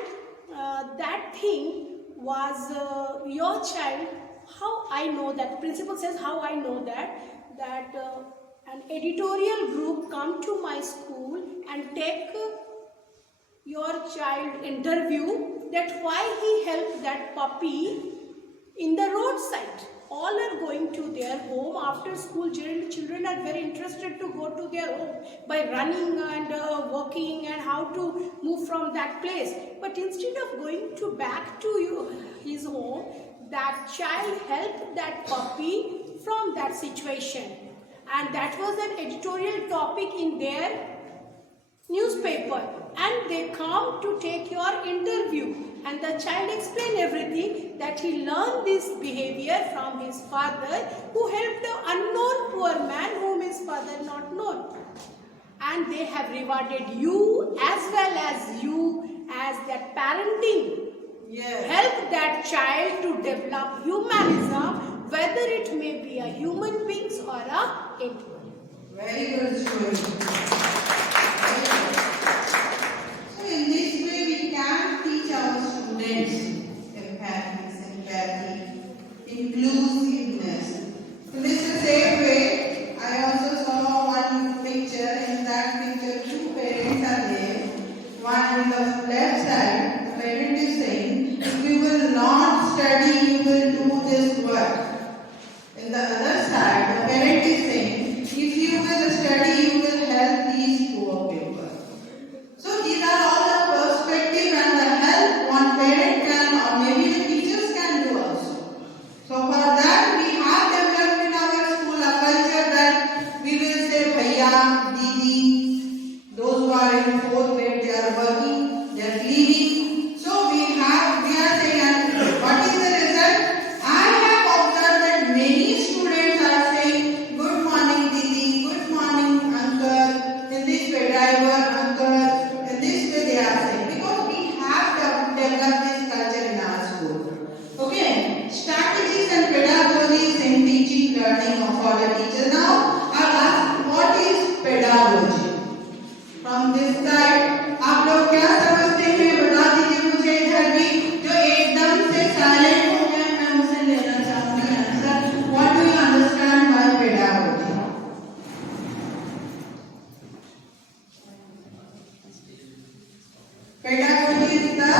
that thing was your child. How I know that? Principal says, how I know that? That an editorial group come to my school and take your child interview that why he helped that puppy in the roadside. All are going to their home after school. Children are very interested to go to their home by running and walking and how to move from that place. But instead of going to back to his home, that child helped that puppy from that situation. And that was an editorial topic in their newspaper, and they come to take your interview, and the child explained everything, that he learned this behavior from his father, who helped an unknown poor man whom his father not known. And they have rewarded you as well as you as that parenting. Yes. Help that child to develop humanism, whether it may be a human beings or a animal. Very good story. So in this way we can teach our students empathy, sympathy, inclusiveness. In this same way, I also saw one picture. In that picture, two parents are there. One on the left side, the parent is saying, if you will not study, you will do this work. In the other side, the parent is saying, if you will study, you will help these poor people. So these are all the perspective and the help one parent can, or maybe the teachers can do also. So for that we have developed in our school a culture that we will say Bhaiya, Didi, those who are in fourth grade, they are working, they are cleaning. So we are saying, and what is the result? I have observed that many students are saying, good morning Didi, good morning uncle, in this way driver, uncle, in this way they are saying, because we have developed this culture in our school. Okay, strategies and pedagogies in teaching, learning for the teacher. Now I'll ask, what is pedagogy? From this side, आप लोग क्या समझते हैं, बता दीजिए मुझे इधर भी, जो एकदम से साइलेंट हो गए, मैं उनसे लेना चाहूंगी answer. What do you understand by pedagogy? Pedagogy is the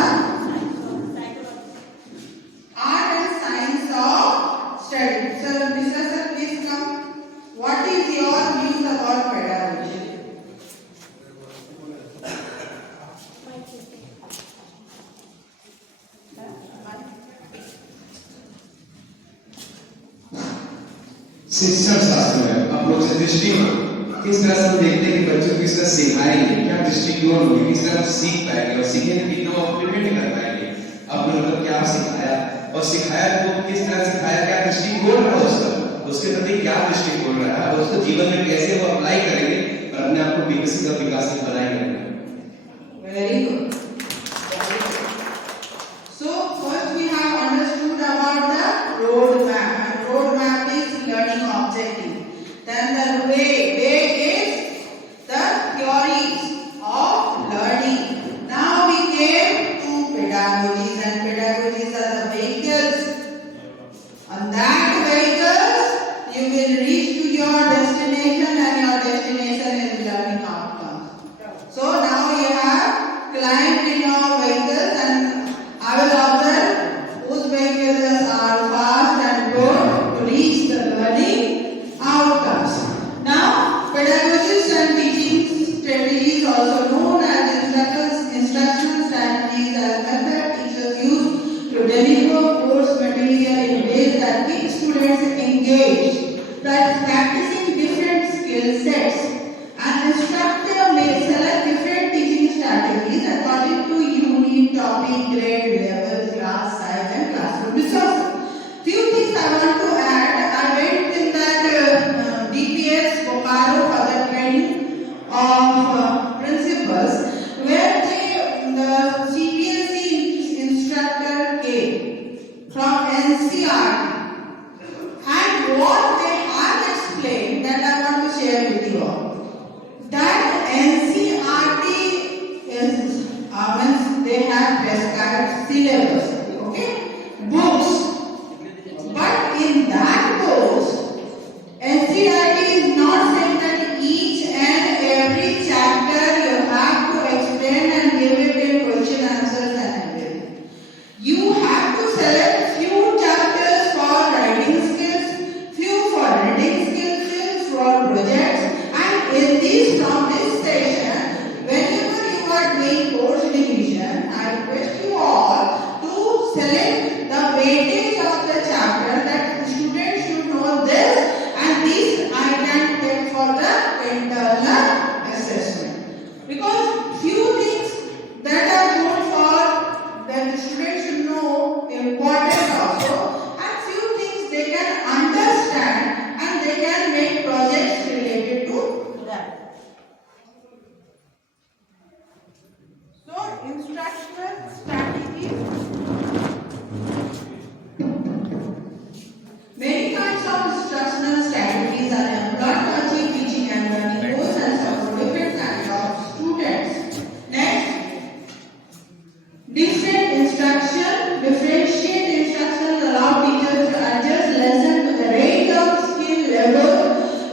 art and science of study. So, Mr. Sir, please come. What is your views about pedagogy? शिक्षण शास्त्र में अप्रोच दृष्टिकोण, किस तरह से हम देखते हैं कि बच्चों को किस तरह सिखाएंगे, क्या दृष्टिकोण होगी, किस तरह सीख पाएंगे और सीखने के कितना वो इम्प्लीमेंट कर पाएंगे. आपने मतलब क्या सिखाया और सिखाया तो किस तरह सिखाया, क्या दृष्टिकोण रहा उसका, उसके प्रति क्या दृष्टिकोण रहा और उसको जीवन में कैसे वो अप्लाई करेंगे और अपने आप को विकसित और विकासित बनाएंगे. Very good. So first we have understood about the road map. And road map is learning objective. Then the way is the theories of learning. Now we came to pedagogies, and pedagogies are the vehicles. On that vehicles you will reach to your destination, and your destination is learning outcomes. instructional strategies. Many kinds of instructional strategies are employed to achieve teaching and learning goals and support different kinds of students. Next, differentiate instruction allow teachers to adjust lesson to the range of skill level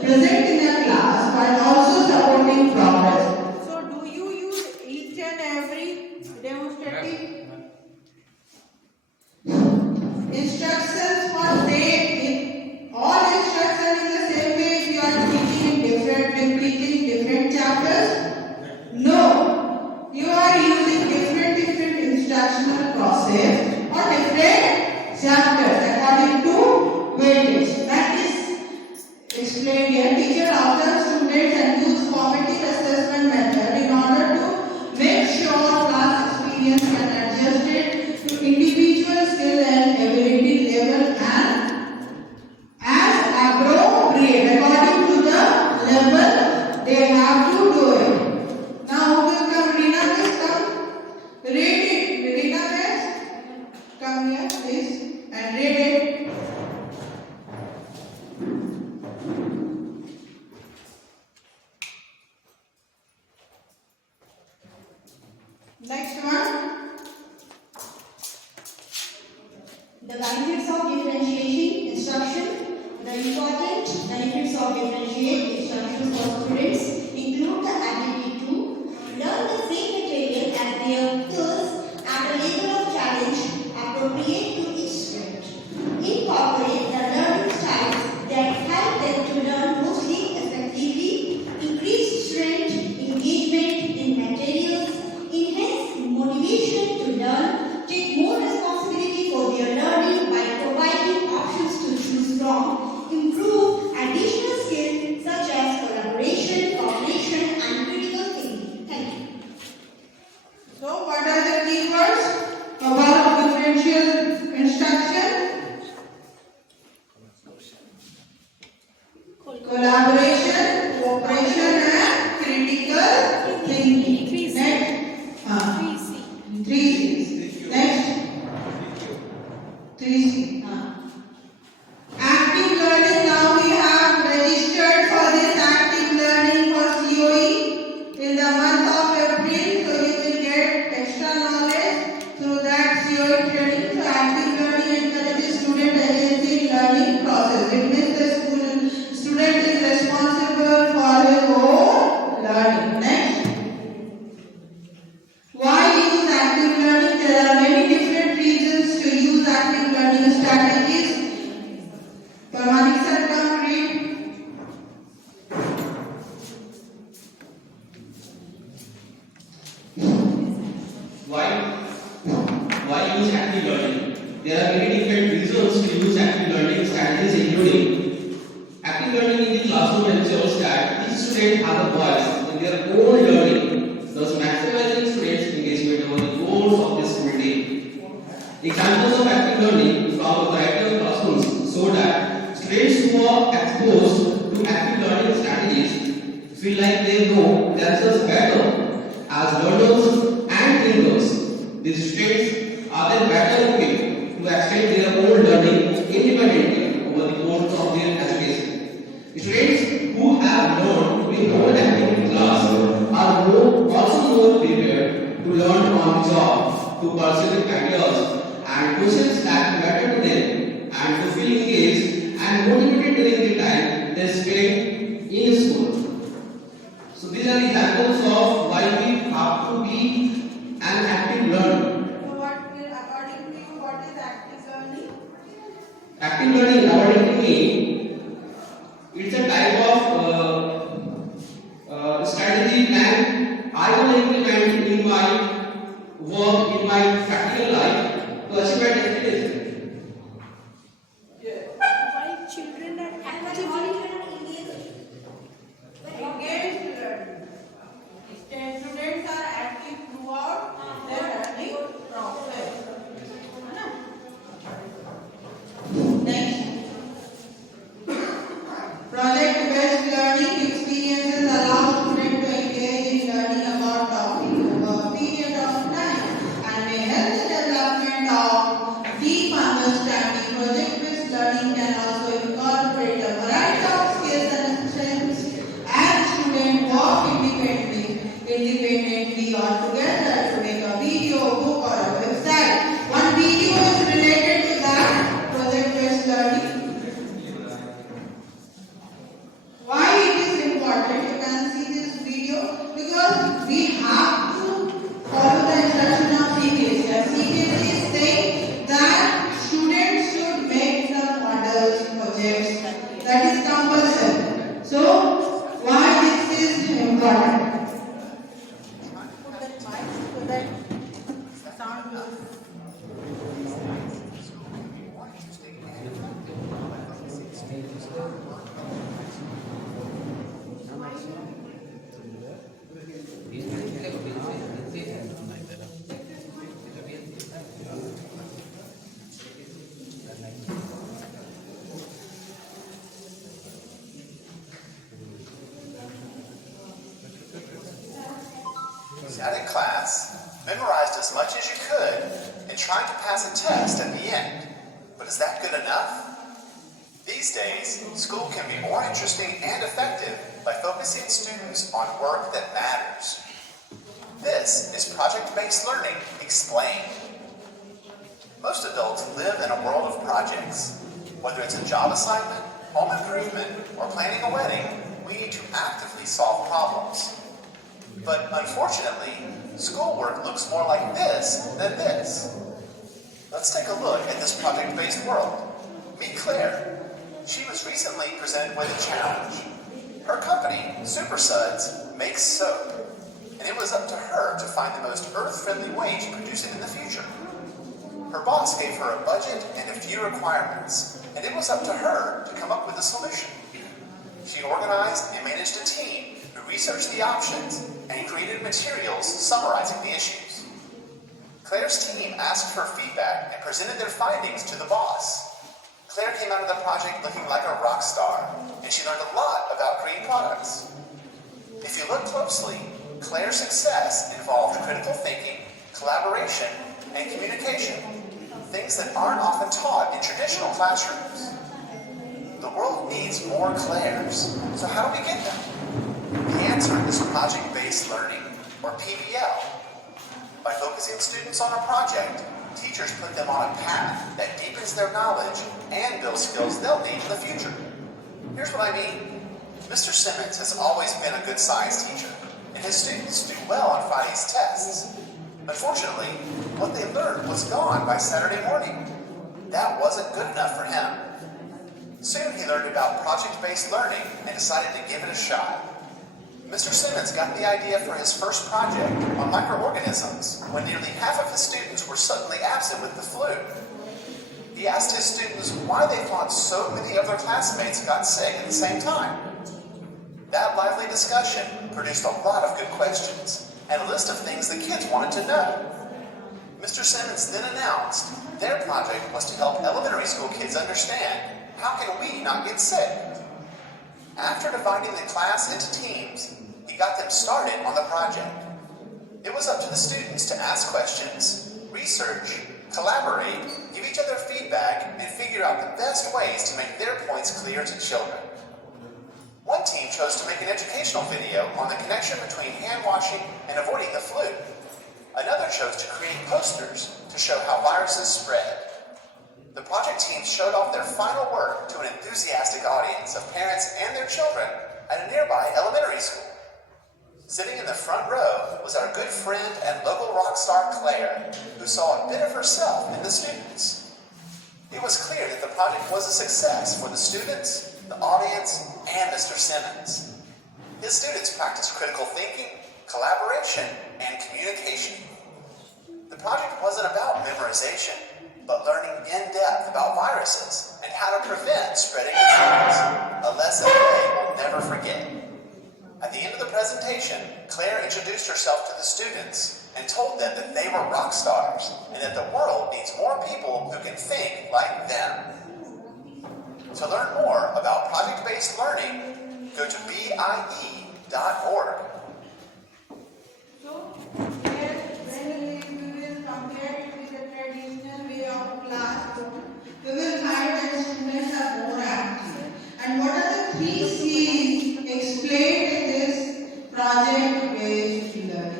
present in a class while also supporting progress. So, do you use each and every demonstrative instructions for same? All instruction in the same way if you are teaching different chapters? No. You are using different instructional process or different chapters according to weightage. That is explained here. Teacher observes students and use formative assessment method in order to make sure class experience can adjust it to individual skill and ability level and as appropriate according to the level they have to do it. Now who will come? Rina, please come. Read it. Rina, please come here, please, and read it. Next one. The benefits of differentiating instruction. The important benefits of differentiate instruction for students include the ability to learn the same material as their peers at a level of challenge appropriate to each student. Incorporate the learning styles that help them to learn mostly effectively, increase student engagement in materials, enhance motivation to learn, take more responsibility for their learning by providing options to choose from, improve additional skills such as collaboration, cooperation, and critical thinking. Thank you. So, what are the keywords about differential instruction? Collaboration, cooperation, and critical thinking. Next, 3 C's. Next, 3 C's. Active learning. Now we have registered for this active learning for COE in the month of April. So you will get extra knowledge through that COE training. So active learning encourages student agency in learning process. It means the student is responsible for his own learning. Next, why use active learning? There are many different reasons to use active learning strategies. Pamanik sir, come read. Why use active learning? There are many different reasons to use active learning strategies, including active learning in the classroom ensures that each student has a voice in their own learning, thus maximizing students' engagement over the course of the school day. Examples of active learning from a variety of classrooms show that students who are exposed to active learning strategies feel like they know themselves better as learners and thinkers. These students are then better equipped to extend their own learning independently over the course of their education. Students who have learned to be more active in class are also more prepared to learn on the job, to pursue ideas and questions that matter to them, and to feel engaged and motivated during the time they spend in school. So these are examples of why we have to be an active learner. So what will, according to you, what is active learning? Active learning, according to me, it's a type of strategy plan I will implement in my work, in my practical life to achieve my destination. While children are actively Engaged learning. Students are active throughout their learning process. Next. independently or together to make a video, book or a website. One video is related to that project-based learning. Why it is important? You can see this video because we have to follow the instruction of C.B.S.E. As C.B.S.E. is saying that students should make some models, projects. That is compulsory. So, why this is important? Put that mic so that sound goes. Sat in class, memorized as much as you could, and tried to pass a test at the end. But is that good enough? These days, school can be more interesting and effective by focusing students on work that matters. This is project-based learning explained. Most adults live in a world of projects. Whether it's a job assignment, home improvement, or planning a wedding, we need to actively solve problems. But unfortunately, schoolwork looks more like this than this. Let's take a look at this project-based world. Meet Claire. She was recently presented with a challenge. Her company, Supersuds, makes soap, and it was up to her to find the most earth-friendly way to produce it in the future. Her boss gave her a budget and a few requirements, and it was up to her to come up with a solution. She organized and managed a team who researched the options and created materials summarizing the issues. Claire's team asked for feedback and presented their findings to the boss. Claire came out of the project looking like a rock star, and she learned a lot about green products. If you look closely, Claire's success involved critical thinking, collaboration, and communication, things that aren't often taught in traditional classrooms. The world needs more Claires, so how do we get them? The answer is project-based learning, or PBL. By focusing students on a project, teachers put them on a path that deepens their knowledge and builds skills they'll need in the future. Here's what I mean. Mr. Simmons has always been a good science teacher, and his students do well on Friday's tests. Unfortunately, what they learned was gone by Saturday morning. That wasn't good enough for him. Soon he learned about project-based learning and decided to give it a shot. Mr. Simmons got the idea for his first project on microorganisms when nearly half of his students were suddenly absent with the flu. He asked his students why they thought so many of their classmates got sick at the same time. That lively discussion produced a lot of good questions and a list of things the kids wanted to know. Mr. Simmons then announced their project was to help elementary school kids understand how can we not get sick. After dividing the class into teams, he got them started on the project. It was up to the students to ask questions, research, collaborate, give each other feedback, and figure out the best ways to make their points clear to children. One team chose to make an educational video on the connection between hand washing and avoiding the flu. Another chose to create posters to show how viruses spread. The project team showed off their final work to an enthusiastic audience of parents and their children at a nearby elementary school. Sitting in the front row was our good friend and local rock star Claire, who saw a bit of herself in the students. It was clear that the project was a success for the students, the audience, and Mr. Simmons. His students practiced critical thinking, collaboration, and communication. The project wasn't about memorization, but learning in depth about viruses and how to prevent spreading disease, a lesson they will never forget. At the end of the presentation, Claire introduced herself to the students and told them that they were rock stars and that the world needs more people who can think like them. To learn more about project-based learning, go to BIE.org. So, here, when we will compare it with the traditional way of classroom, we will find that students are more active. And what are the 3 C's explained in this project-based learning?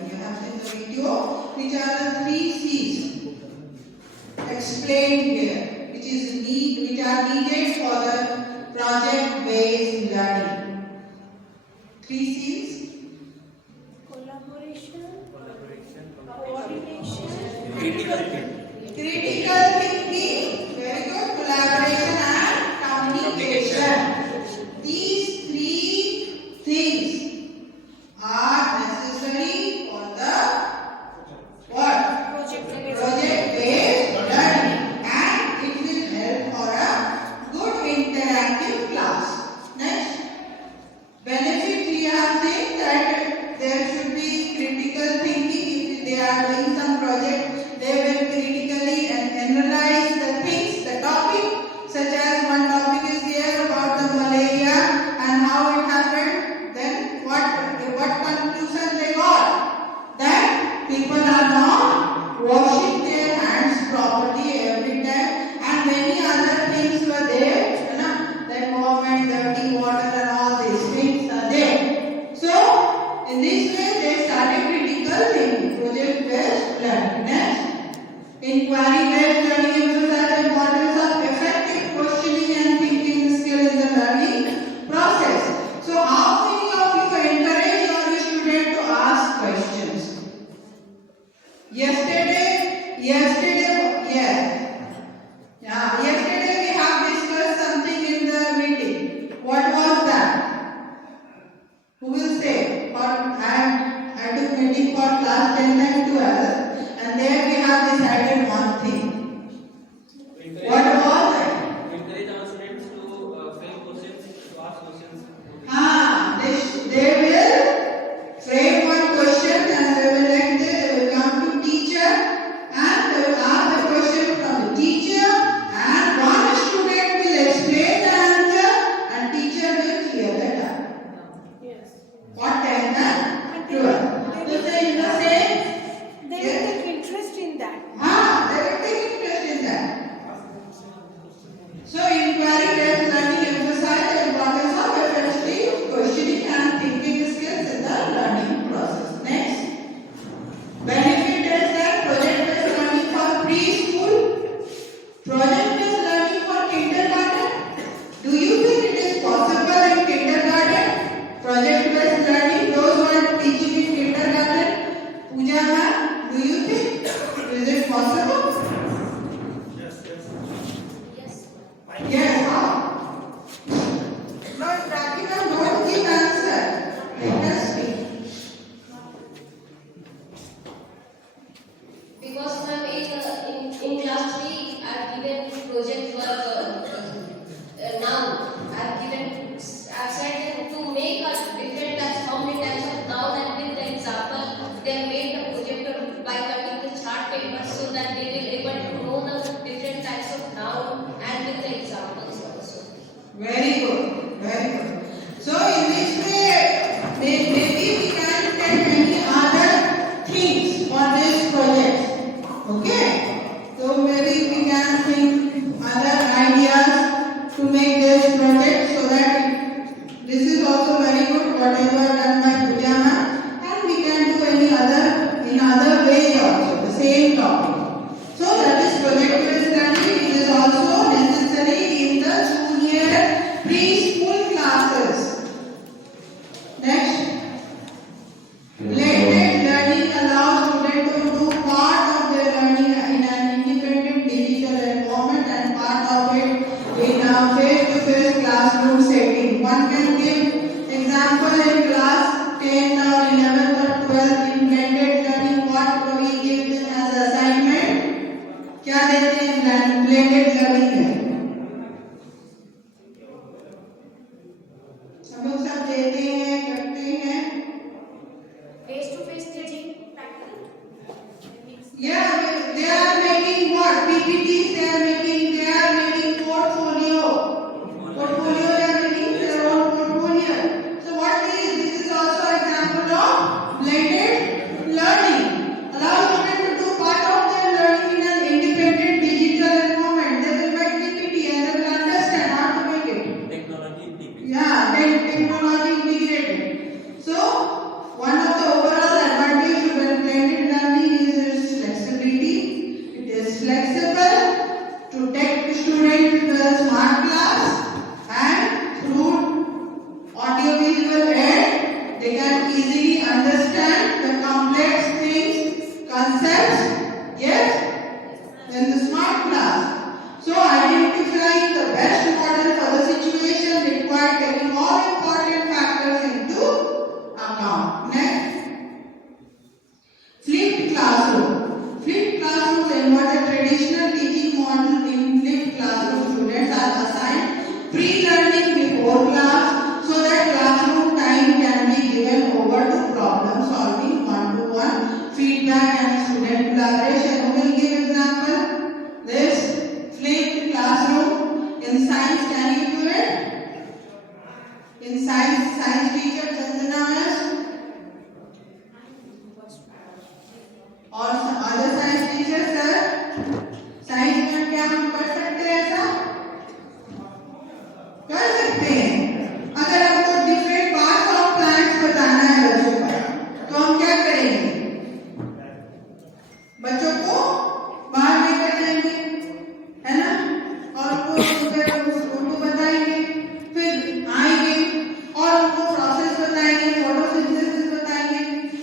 go, which are the 3 C's explained here, which are needed for the project-based learning. 3 C's. Collaboration, coordination, Critical thinking, very good, collaboration and communication. These 3 things are necessary for the what? Project-based learning, and it will help for a good interactive class. Next, benefit we have seen that there should be critical thinking. If they are doing some project, they will critically analyze the things, the topic, such as one topic is here about the malaria and how it happened. Then what conclusion they got? That people are not washing their hands properly every time, and many other things were there. That government, dirty water, and all these things are there. So in this way, they started critical thinking, project-based learning. Next, inquiry-based learning emphasizes the importance of effective questioning and thinking skill in the learning process. So, how many of you encourage your student to ask questions? Yesterday, yesterday we have discussed something in the meeting. What was that? Who will say? I took meeting for class 10 and 12, and there we have decided one thing. What was it? Encourage our students to frame questions, to ask questions. They will frame one question and they will come to teacher and they will ask the question from the teacher, and one student will explain the answer and teacher will clear that up. Yes. What 10 and 12? So say in the same. They will take interest in that. They will take interest in that. So inquiry-based learning emphasizes the importance of effective questioning and thinking skills in the learning process. Next, benefit is that project-based learning for preschool, project-based learning for kindergarten. Do you think it is possible in kindergarten? Project-based learning, those who are teaching in kindergarten, Pooja ma'am, do you think is it possible? Yes, how? No, Prakina, don't give answer. Let us speak. Because ma'am, in class 3, I've given project work. Now I've said to make a different types, how many types of noun, and with the example, they made the projector by cutting the chart paper so that they will able to know the different types of noun and with the examples also. Very good, very good. So in this way, maybe we can take many other things for this project. Okay? So maybe we can think other ideas to make this project so that this is also very good, whatever done by Pooja ma'am, and we can do any other in other ways also, the same topic. So that is project-based learning. It is also necessary in the junior preschool classes. Next, blended learning allows students to do part of their learning in an independent digital environment and part of it in a face-to-face classroom setting. One can give example in class 10 or 11 or 12 in blended learning. What we give them as assignment? क्या देते हैं blended learning में? हम लोग सब देते हैं, करते हैं. Face-to-face teaching practical. Yeah, they are making what? PPTs they are making portfolio. They are making their own portfolio. So what this is also example of blended learning. Allow students to do part of their learning in an independent digital environment. They will make PPT and they will understand how to make it. Technology integrated. Yeah, technology integrated. So one of the overall advantages of blended learning feedback and student collaboration. Who will give example? This flipped classroom in science. Can you do it? In science teacher Chandana Miss और other science teacher sir, science में क्या हम कर सकते हैं? ऐसा कर सकते हैं। अगर आपको डिफरेंट पार्ट्स ऑफ प्लांट्स बताना है बच्चों को, तो हम क्या करेंगे? बच्चों को बाहर लेकर जाएंगे, है ना, और उनको बताएंगे, फिर आएंगे और उनको प्रोसेस बताएंगे, फोटोसिंथेसिस बताएंगे।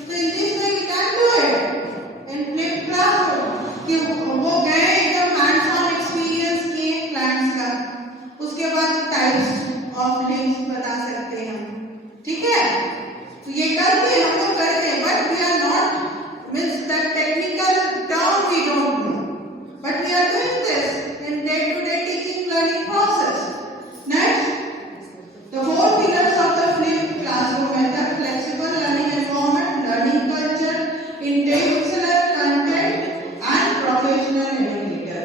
तो in this way we can do it in flip classroom कि वो गए एकदम हैंड्स ऑन एक्सपीरियंस किए प्लांट्स का, उसके बाद टाइप्स ऑफ लिव्स बता सकते हैं हम। ठीक है, तो ये करते हम लोग करते, but we are not means the technical term we don't know, but we are doing this in day to day teaching learning process. Next, the four pillars of the flipped classroom method: flexible learning environment, learning culture, intentional content, and professional educator.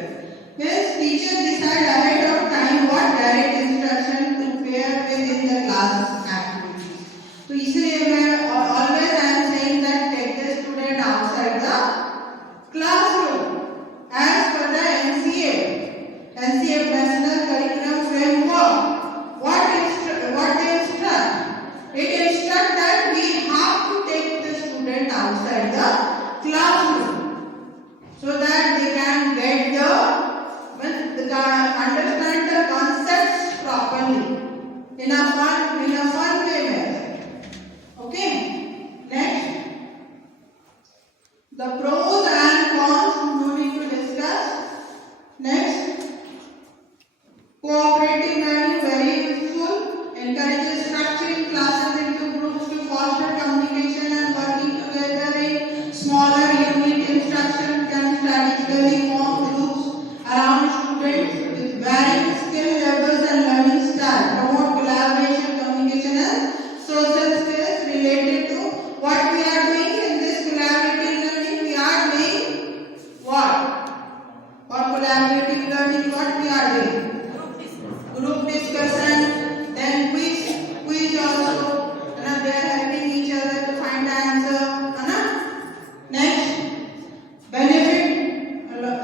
Means teacher decide ahead of time what direct instruction to pair with in the class activities. So इसलिए मैं always I am saying that take the student outside the classroom. As per the NCA National Curriculum Framework, what they instruct? It instructs that we have to take the student outside the classroom so that they can get understand the concepts properly in a fun way method. Okay. Next, the pros and cons no need to discuss. Next, cooperative learning very useful. Encourages structuring classes into groups to foster communication and working together in smaller unit. Instruction can strategically form groups around students with varying skill levels and learning style. Promote collaboration, communication and social skills related to what we are doing in this collaborative learning. We are doing what? For collaborative learning, what we are doing? Group discussion, then quiz also, and they are helping each other to find the answer. Next, benefit.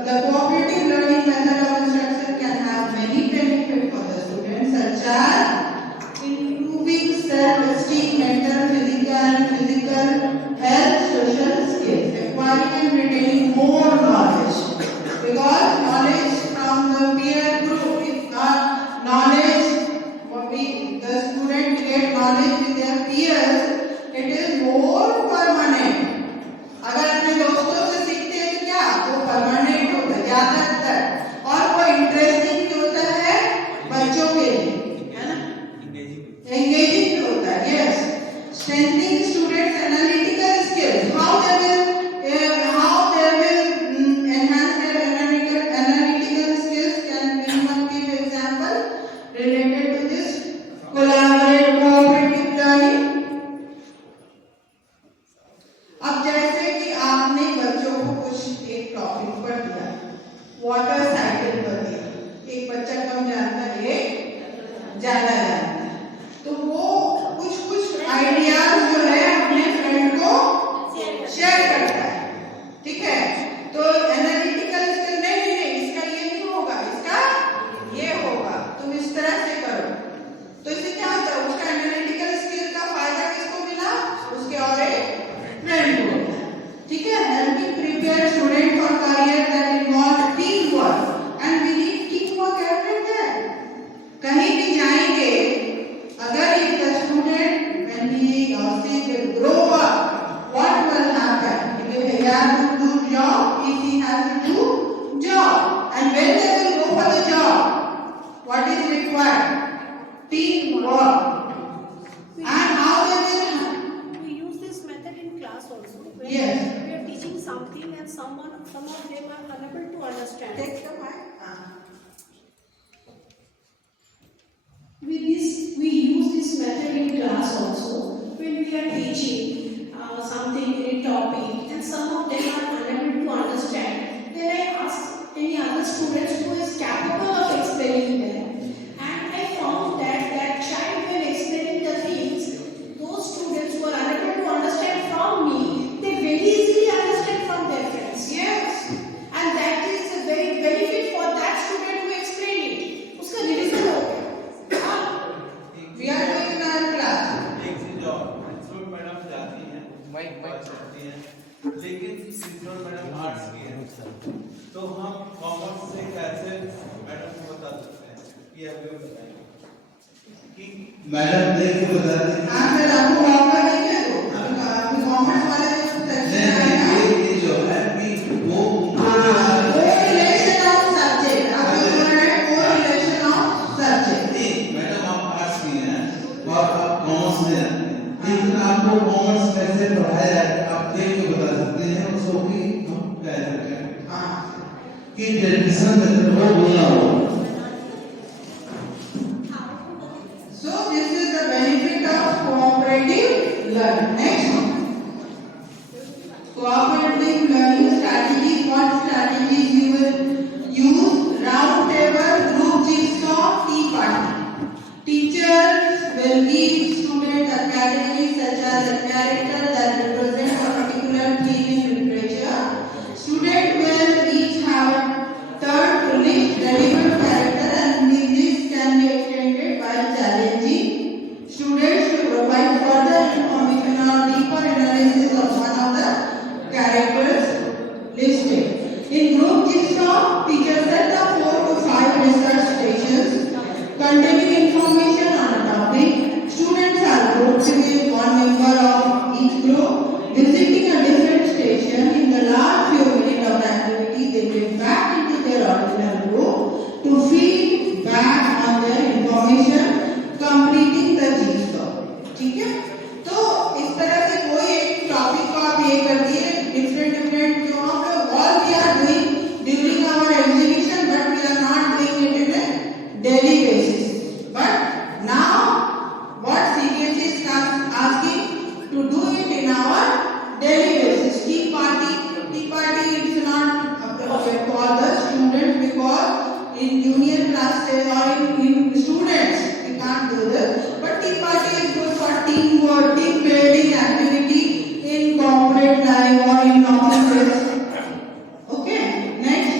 The cooperative learning method of instruction can have many benefits for the students, such as improving self-esteem, mental, physical health, social skills, acquiring and retaining more knowledge. Because knowledge from the peer group, if knowledge, the student get knowledge with their peers, it is more permanent. अगर अपने दोस्तों से सीखते हैं तो क्या वो permanent होता है ज्यादातर, और वो इंटरेस्टिंग भी होता है बच्चों के लिए, है ना, एंगेजिंग भी होता है। Yes, strengthening students analytical skills, how they will enhance their analytical skills. Can anyone give example related to this cooperative learning? अब जैसे कि आपने बच्चों को कुछ एक टॉपिक पर दिया, वाटर साइकिल पर दिया, एक बच्चा कम जानता है, एक ज्यादा जानता है, तो वो कुछ आइडियाज जो है अपने फ्रेंड को शेयर करता है। ठीक है, तो एनालिटिकल स्किल नहीं, इसका ये नहीं होगा, इसका ये होगा, तुम इस तरह से करो। तो इससे क्या होता है, उसका एनालिटिकल स्किल का फायदा किसको मिला? उसके और एक फ्रेंड को। ठीक है, helping prepare student for career that involve teamwork, and we need teamwork everywhere. कहीं भी जाएंगे, अगर if the student when he or she will grow up, what will happen? He will have to do job, if he has to do job, and when they will go for the job, what is required? Teamwork. And how they will. We use this method in class also. When Yes. we are teaching something and some of them are unable to understand. Take the mic. We use this method in class also when we are teaching something in a topic, and some of them लेकिन principal madam arts की है, तो हम commerce से कैसे madam को बता सकते हैं कि आप भी बताएंगे कि मैडम देख के बताते हैं। हाँ सर, आपको मौका देंगे तो आपको कॉमर्स वाले जो सेक्शन आएगा, ये जो है कि वो कोरिलेशन ऑफ सब्जेक्ट, आप जो बोल रहे हैं कोरिलेशन ऑफ सब्जेक्ट। नहीं, मैडम आप आर्ट्स की हैं और आप कॉमर्स में हैं, लेकिन आपको कॉमर्स कैसे पढ़ाया जाए आप देख के बता सकते हैं, उसको भी हम कह सकते हैं कि डेफिनेशन में वो बोलना होगा। So this is the benefit of cooperative learning. Next, cooperative learning strategies. What strategies you will use? Round table, group jigsaw, tea party. Teachers will give students a category such as a character that represents a particular theme in literature. Students will each have a third to list relevant character, and this can be extended by challenging students to provide further information or deeper analysis of one of the characters listed. In group jigsaw, teachers set up 4 to 5 research stations containing information on a topic. Students are grouped with one member of each group visiting a different station. In the last few minutes of the activity, they get back into their original group to feed back on their information, completing the jigsaw. ठीक है? तो इस तरह से कोई एक topic को आप ये कर दिए डिफरेंट जो हम लोग all we are doing during our exhibition, but we are not doing it in a daily basis. But now what CBSE is asking to do it in our daily basis. Tea party is not appropriate for the students because in junior classes or in students we can't do this. But tea party is good for teamwork, team building activity in corporate life or in offices. Okay, next.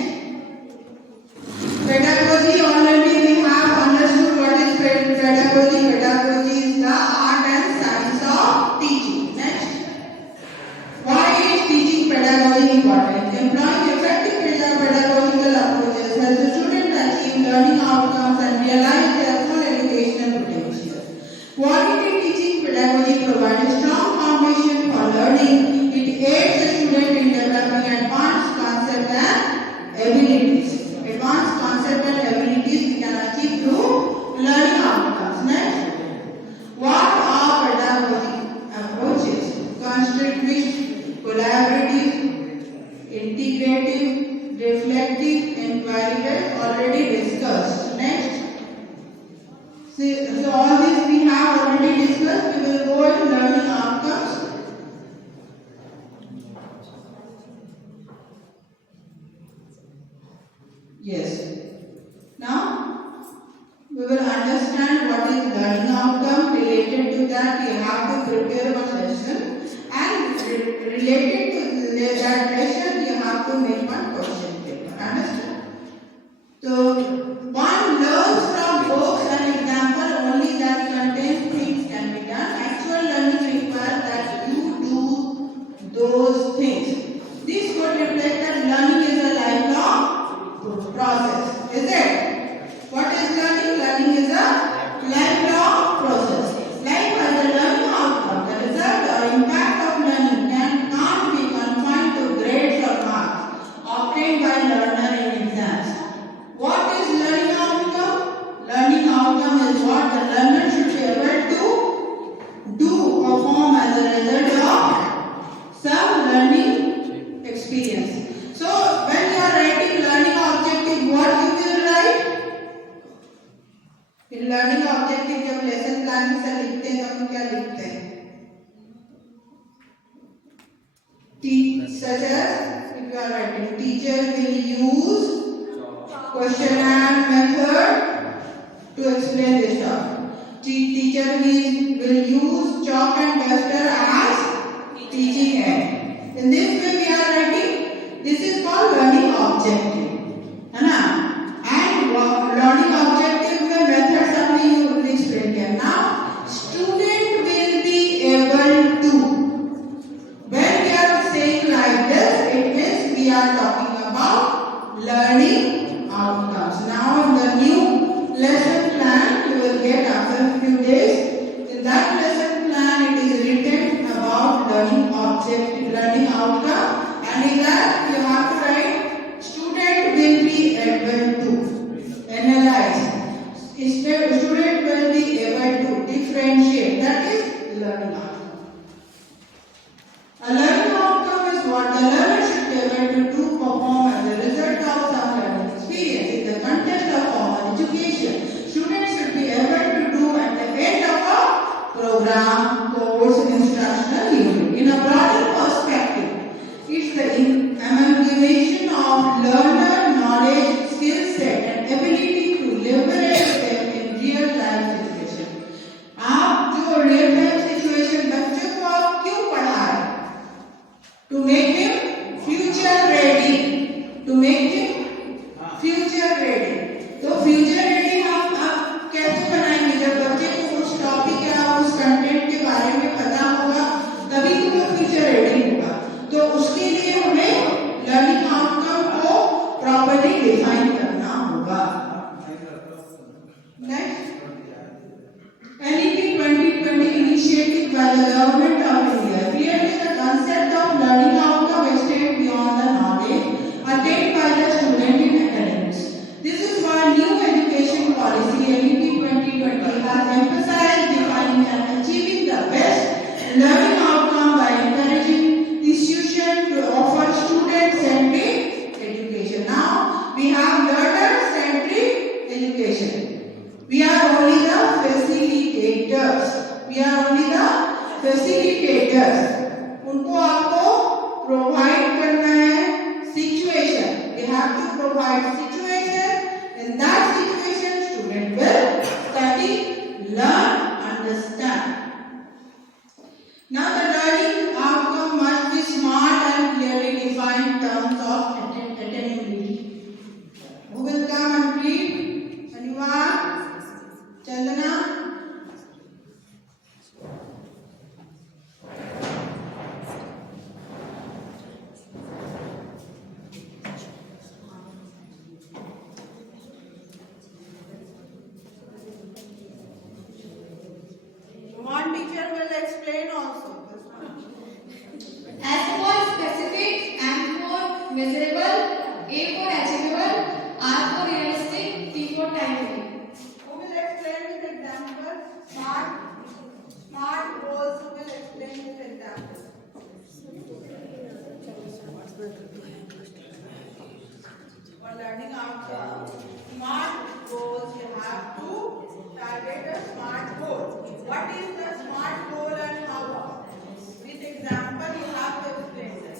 Pedagogy, already we have understood what is pedagogy. Pedagogy is the art and science of teaching. Next. Why is teaching pedagogy important? Employing effective pedagogical approaches helps the student achieve learning outcomes and realize their full educational potential. Quality teaching pedagogy provides strong foundation for learning. It aids the student in developing advanced concepts and abilities. Advanced concepts and abilities we can achieve through learning outcomes. Next, what are pedagogic approaches? Constructivist, collaborative, integrative, reflective, inquiry-based, already discussed. Next, so all this we have already discussed. We will go in learning outcomes. Yes. Now we will understand what is learning outcome. Related to that, we have to prepare one lesson, and related to that lesson, you have to make one question paper. Understand? So one learns from books and example only that contains things can be done. Actual learning requires that you do those things. This would reflect that learning is a lifelong process. Is it? What is learning? Learning is a lifelong process. Likewise, the learning outcome, the result or impact of learning can't be confined to grades or marks obtained by learner in exams. What is learning outcome? Learning outcome is what the learner should be able to do, perform as a result of some learning experience. So when you are writing learning objective, what you will write? In learning objective जब lesson plan में से लिखते हैं तो हम क्या लिखते हैं? Such as if you are writing, teacher will use question and method to explain this topic. Teacher will use chalk and duster as teaching aid. In this way we are writing. This is called learning objective, है ना? And learning objective में methods हमने explain किया. Now student will be able to, when we are saying like this, are talking about learning outcomes. Now in the new lesson plan you will get after a few days. In that lesson plan it is written about learning objective, learning outcome, and in that you have to write student will be able to analyze. Student will be able to differentiate. That is learning outcome. A learning outcome is what the learner should be able to do, perform as a result of some learning experience in the context of formal education. Students should be able to do at the end of a program, course, instructional unit. In a broader perspective, it's the amalgamation of learner knowledge, skill set and ability to leverage them in real life situation. आप जो real life situation बच्चों को आप क्यों पढ़ा रहे? To make him future ready. To make him future ready. तो future ready हम आप कैसे बनाएंगे? जब बच्चे को उस टॉपिक या उस कंटेंट के बारे में पता होगा, तभी तो वो future ready होगा. तो उसके लिए हमें learning outcome को properly define करना होगा. Next. NEP 2020 initiative by the Government of India. Clearly the concept of learning outcome extends beyond the knowledge attained by the student in academics. This is why new education policy NEP 2020 has emphasized defining and achieving the best learning outcome by encouraging institutions to offer student-centric education. Now we have learner-centric education. We are only the facilitators. We are only the facilitators. उनको आपको provide करना है situation. We have to provide situation. In that situation, student will study, learn, understand. Now the learning outcome must be smart and clearly defined terms of attainability. Who will come and read? Anyone? Chandana? One teacher will explain also. S for specific, M for measurable, A for achievable, R for realistic, T for timely. Who will explain with example? Smart goals. Who will explain with example? For learning outcome, smart goals you have to target a smart goal. What is the smart goal and how? With example you have to explain that.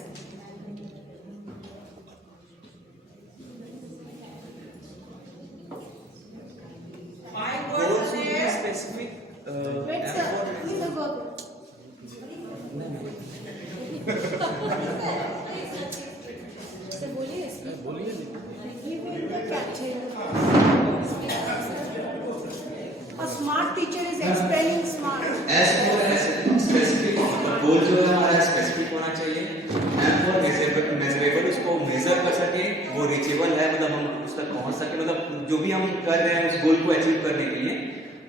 Five words there. specific Wait, sir. Please go. Sir बोलिए. Giving the criteria. A smart teacher is explaining smart. S for specific, गोल जो है हमारा specific होना चाहिए. M for measurable, उसको major कर सके, वो रीचेबल है, मतलब हम उस तक पहुंच सके, मतलब जो भी हम कर रहे हैं उस गोल को अचीव करने के लिए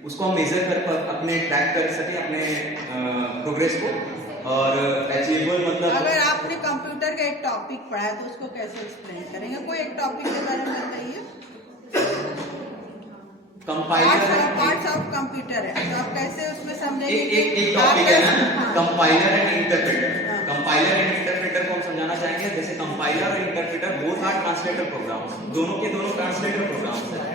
उसको हम मेजर कर अपने ट्रैक कर सके अपने प्रोग्रेस को. और अचीवेबल मतलब अगर आपने कंप्यूटर का एक टॉपिक पढ़ा है तो उसको कैसे एक्सप्लेन करेंगे? कोई एक टॉपिक के बारे में बताइए. पार्ट्स ऑफ कंप्यूटर है तो आप कैसे उसमें समझेंगे? एक टॉपिक है ना, compiler and interpreter. Compiler and interpreter को हम समझाना चाहेंगे. जैसे कंपाइलर और interpreter both are translator programs. दोनों के दोनों ट्रांसलेटर प्रोग्राम्स हैं.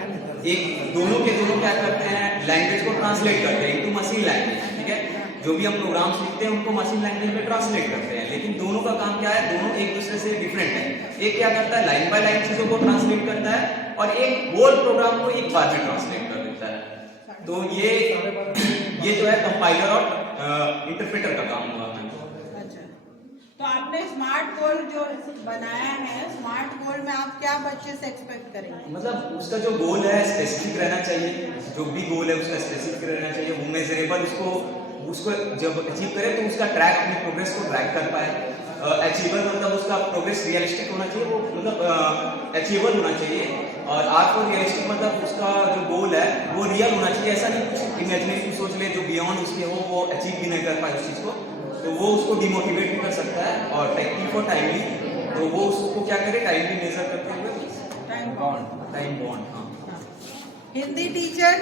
एक दोनों के दोनों क्या करते हैं, लैंग्वेज को ट्रांसलेट करते हैं इनटू मशीन लैंग्वेज. ठीक है, जो भी हम प्रोग्राम्स लिखते हैं उनको मशीन लैंग्वेज में ट्रांसलेट करते हैं. लेकिन दोनों का काम क्या है, दोनों एक दूसरे से डिफरेंट है. एक क्या करता है, लाइन बाय लाइन चीजों को ट्रांसलेट करता है और एक होल प्रोग्राम को एक बार में ट्रांसलेट कर देता है. तो ये जो है कंपाइलर और इंटरप्रेटर का काम हुआ है. अच्छा, तो आपने स्मार्ट गोल जो बनाया है, स्मार्ट गोल में आप क्या बच्चे से एक्सपेक्ट करेंगे? मतलब उसका जो गोल है स्पेसिफिक रहना चाहिए. जो भी गोल है उसका स्पेसिफिक रहना चाहिए. वो मेजरेबल, उसको जब अचीव करे तो उसका ट्रैक, अपने प्रोग्रेस को ट्रैक कर पाए. अचीवर मतलब उसका प्रोग्रेस रियलिस्टिक होना चाहिए, वो मतलब अचीवेबल होना चाहिए। और आर फॉर रियलिस्टिक मतलब उसका जो गोल है वो रियल होना चाहिए, ऐसा नहीं कुछ इमेजिनरी सोच ले जो बियॉन्ड उसके हो, वो अचीव भी नहीं कर पाए उस चीज़ को, तो वो उसको डिमोटिवेट भी कर सकता है। और टी फॉर टाइमली, तो वो उसको क्या करे, टाइमली मेजर करते हुए टाइम बॉन्ड। हाँ, हिंदी टीचर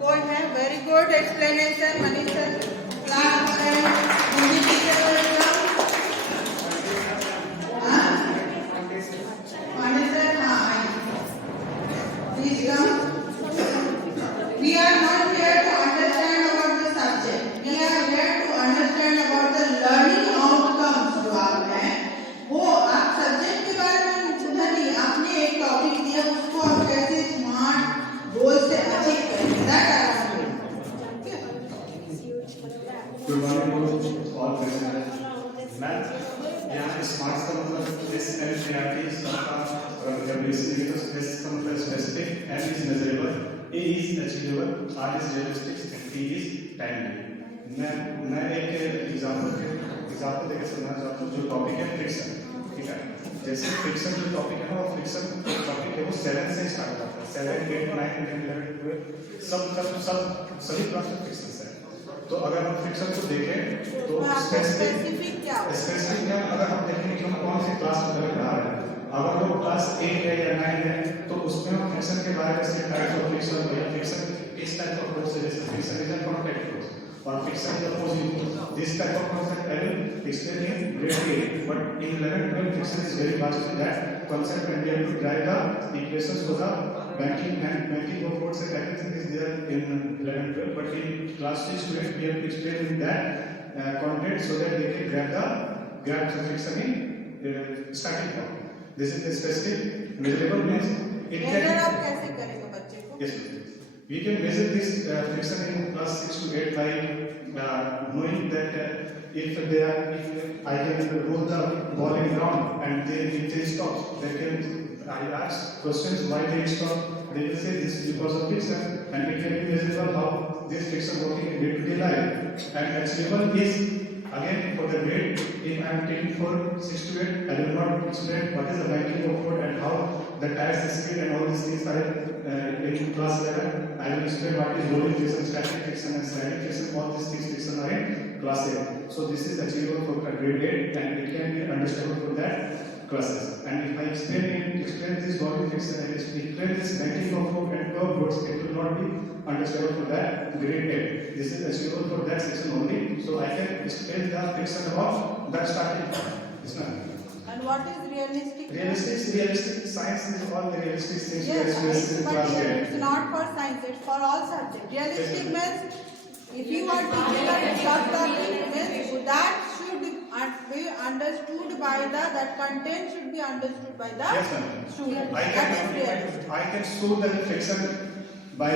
कोई है? Very good explanation Manish sir. Class है Hindi teacher welcome. Pandey sir, हाँ please come. We are not here to understand about the subject. We are here to understand about the learning outcomes जो आप हैं, वो आप सब्जेक्ट के बारे में सुना नहीं, आपने एक टॉपिक दिया उसको आप कैसे स्मार्ट गोल से अचीव करें, that I want to know. Good morning to all present. मैं यहाँ स्मार्ट का मतलब इस एनसीईआरटी सबका जब बेसिकली तो एस का मतलब specific, M is measurable, A is achievable, R is realistic and T is timely. मैं एक एग्जांपल देकर समझाना चाहता हूँ। जो टॉपिक है फ्रिक्शन, ठीक है, जैसे फ्रिक्शन जो टॉपिक है ना, वो फ्रिक्शन टॉपिक है वो 7 से स्टार्ट होता है। 7, 8, 9, 10, 11, 12 सभी क्लास में फ्रिक्शन है। तो अगर हम फ्रिक्शन को देखें तो स्पेसिफिक क्या, अगर हम देखें कि हम कौन सी क्लास में पढ़ा रहे हैं, अगर वो क्लास 8 है या 9 है तो उसमें हम फ्रिक्शन के बारे में से टाइप्स ऑफ फ्रिक्शन या फ्रिक्शन किस टाइप ऑफ फोर्स है, जैसे friction is a contact force और friction is a opposing force. This type of concept I will explain in grade 8, but in 11, 12 friction is very much that concept and we have to drive the equations for the banking of force and everything is there in 11, 12, but in class 6 student we have to explain in that content so that they can grab the friction in starting point. This is the specific measurable means it can आप कैसे करेंगे बच्चे को? Yes, we can measure this friction in class 6 to 8 by knowing that if I can roll the ball in ground and if they stop, I ask questions why they stop. They will say this is because of friction, and it can be measurable how this friction working in day-to-day life. And achievable is again for the grade. If I am taking for 6 to 8, I will not explain what is the banking of force and how the tires speed and all these things are in class 11. I will explain what is rolling friction, static friction and sliding friction. All these things friction are in class 8. So this is achievable for grade 8 and it can be understandable for that classes. And if I explain this volume friction and explain this banking of force and curve roads, it will not be understandable for that grade 8. This is achievable for that section only. So I can explain the friction about that starting point. And what is realistic? Realistic science is all the realistic things. Yes, but it's not for science, it's for all subjects. Realistic means if you are teaching a subtopic, means that should be understood by that content should be understood by the student. I can show the friction by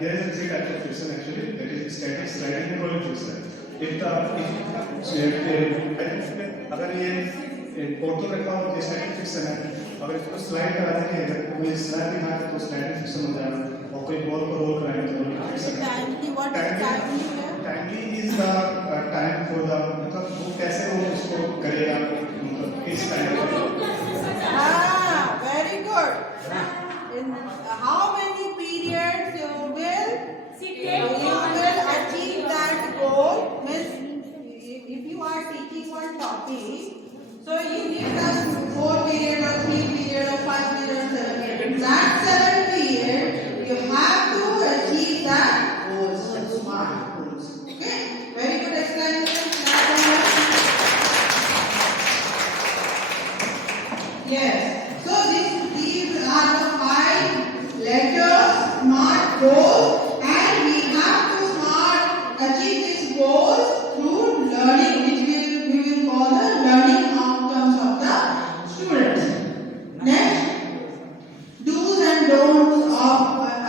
there is 3 types of friction actually. That is static, sliding and rolling friction. अगर ये auto रखा हो तो static friction है, अगर इसको slide करा देंगे अगर कोई स्लाइड दिखा दे तो स्लाइडिंग फ्रिक्शन हो जाएगा, और कोई बॉल को रोल कराएंगे तो rolling friction. Timely is the time for the, मतलब वो कैसे वो उसको करेगा, मतलब किस टाइम पे। Very good. In how many periods you will achieve that goal? Means if you are teaching one topic, so you need a 4 period or 3 period or 5 period or 7 period. In that 7 period, you have to achieve that goals, the smart goals. Okay? Very good explanation. Yes. So these are the 5 letters, smart goals, and we have to achieve these goals through learning, which we will call the learning outcomes of the students. Next, do's and don'ts of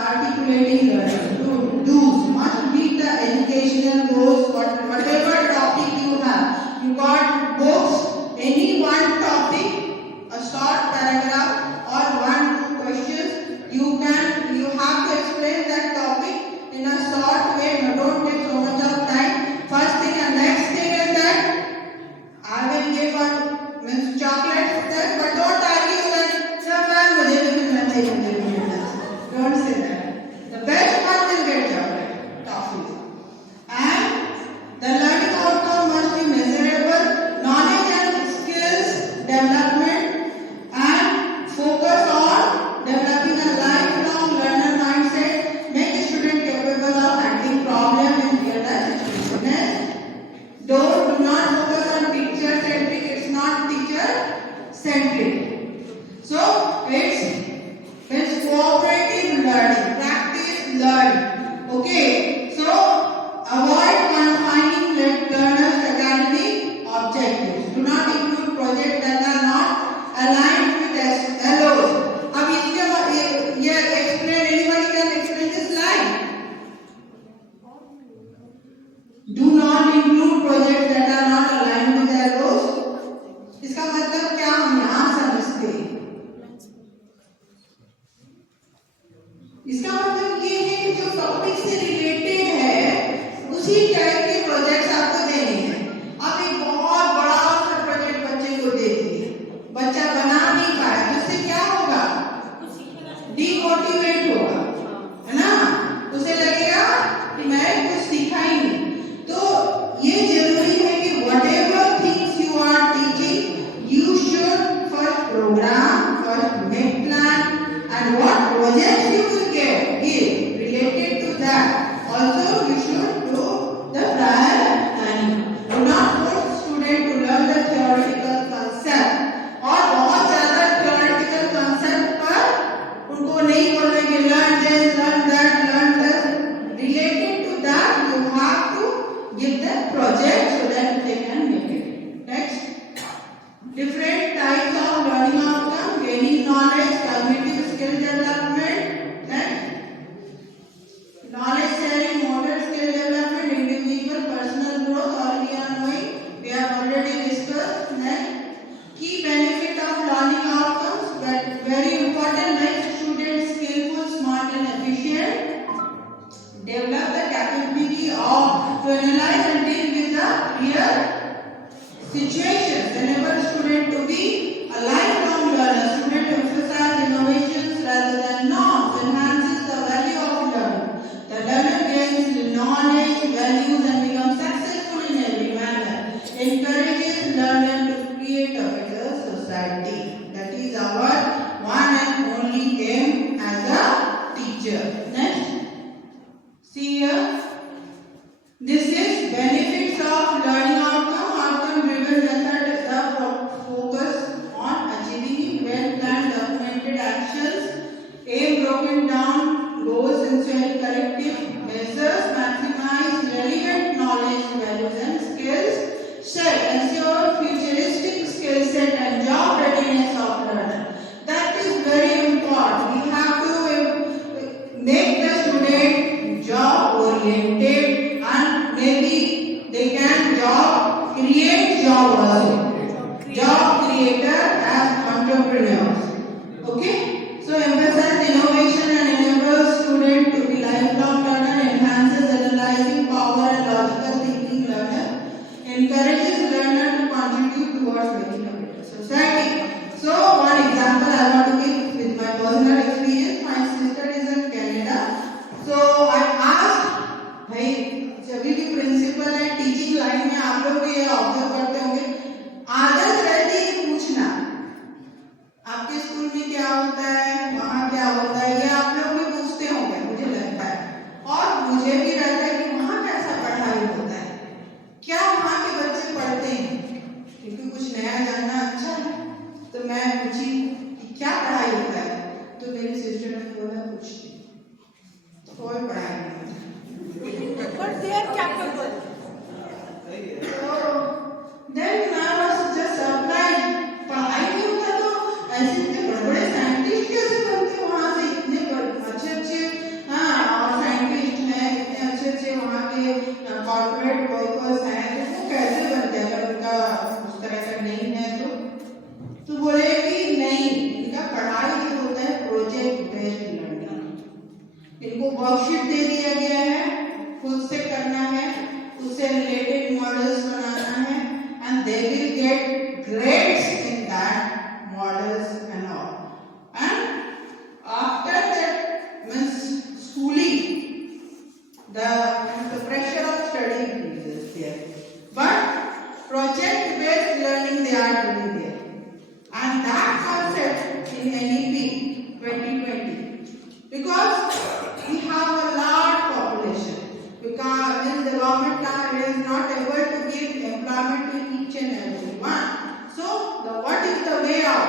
articulating learning. Do's must meet the educational goals, whatever topic you have. You got books, any one topic, a short centric. So it's cooperative learning, practice learn. Okay, so avoid confining learners' academic objectives. Do not include projects that are not aligned with LOs. अब इसके ये explain, anybody can explain this slide? Do not include projects that are not aligned with LOs. इसका मतलब क्या हम यहाँ समझते हैं? इसका मतलब ये है कि जो टॉपिक से रिलेटेड है उसी टाइप के प्रोजेक्ट्स आपको देने हैं। आप एक बहुत बड़ा सा प्रोजेक्ट बच्चे को दे दिए, बच्चा बना नहीं पाया तो उससे क्या होगा? डिमोटिवेट होगा, है ना? उसे लगेगा कि मैं कुछ सीखा ही नहीं। तो ये जरूरी है कि whatever things you are teaching, you should first program, first make plan, and what projects you will give related to that. Also, you should do the prior planning. Do not force student to learn the theoretical concept. और बहुत ज़्यादा theoretical concept पर उनको नहीं बोलना कि learn this, learn that, learn this. Related to that, you have to give them project so that they can make it. Next, different types of learning outcome: gaining knowledge, cognitive skill development. Next, knowledge sharing, motor skill development, individual personal growth. All we are knowing, we have already discussed. Next, key benefit of learning outcomes, that very important: make students skillful, smart, and efficient. Develop the capability of to analyze and deal with the real situations. Enable student to be a lifelong learner. Student emphasize innovations rather than norms. Enhances the value of learning. The learner gains knowledge, values, and becomes successful in every manner. Encourages learner to create a better society. That is our one and only aim as a teacher. Next, see here. This is benefits of learning outcome. Outcome-driven method is the focus on achieving well-planned, documented actions. Aim broken down goals into corrective measures. Maximize relevant knowledge, values, and skills. Set ensure futuristic skill set and job readiness of learner. That is very important. We have to make the student job oriented, and maybe they can create job also. Job creator as entrepreneurs. Okay? So emphasize innovation and enables student to be lifelong learner, enhances analyzing power and logical thinking learner, encourages learner to contribute towards making a better society. So one example I want to give with my personal experience. My sister is in Canada. So I asked, भाई जब भी principal है teaching line में आप लोग भी ये observe करते होंगे, आदत रहती है पूछना आपके स्कूल में क्या होता है, वहाँ क्या होता है, ये आप लोग भी पूछते होंगे मुझे लगता है। और मुझे भी रहता है कि वहाँ कैसा पढ़ाई होता है, क्या वहाँ के बच्चे पढ़ते हैं, क्योंकि कुछ नया जानना अच्छा है। तो मैं पूछी कि क्या पढ़ाई होता है, तो मेरी सिस्टर ने बोला कुछ नहीं, कोई पढ़ाई नहीं होता। But they are capable. So then I was just surprised. पढ़ाई नहीं होता तो ऐसे इतने बड़े-बड़े साइंटिस्ट कैसे बनते वहाँ से, इतने अच्छे-अच्छे और साइंटिस्ट हैं, इतने अच्छे-अच्छे वहाँ के कॉर्पोरेट वर्कर्स हैं, तो वो कैसे बनते हैं अगर उनका उस तरह का नहीं है तो बोले कि नहीं, इनका पढ़ाई जो होता है प्रोजेक्ट बेस्ड लर्निंग। इनको वर्कशीट दे दिया गया है, खुद से करना है, उससे रिलेटेड मॉडल्स बनाना है, and they will get grades in that models and all. And after that means schooling, the pressure of study increases there. But project based learning they are doing there, and that concept in NEP 2020, because we have a large population. Because the government is not able to give employment to each and every one. So, what is the way out?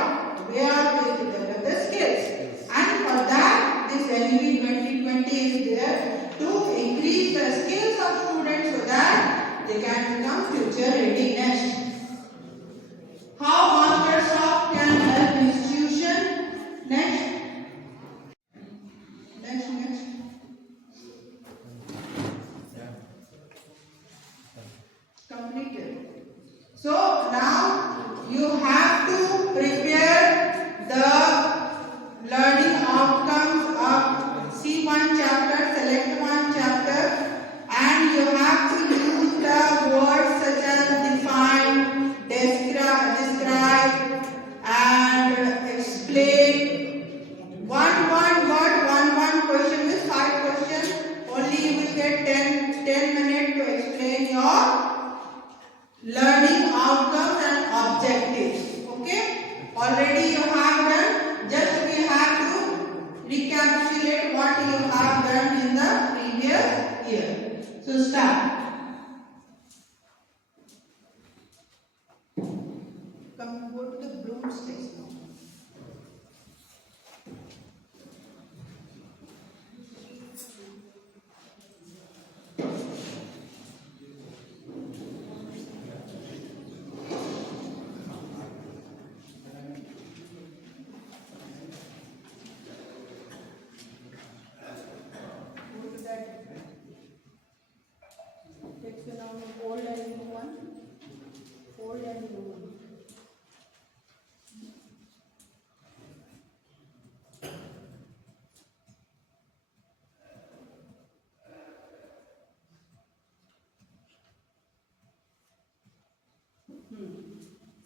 already you have done. Just we have to recapitulate what you have done in the previous year. So start. Come, go to the broom stage now. Section of old and new one. Old and new one.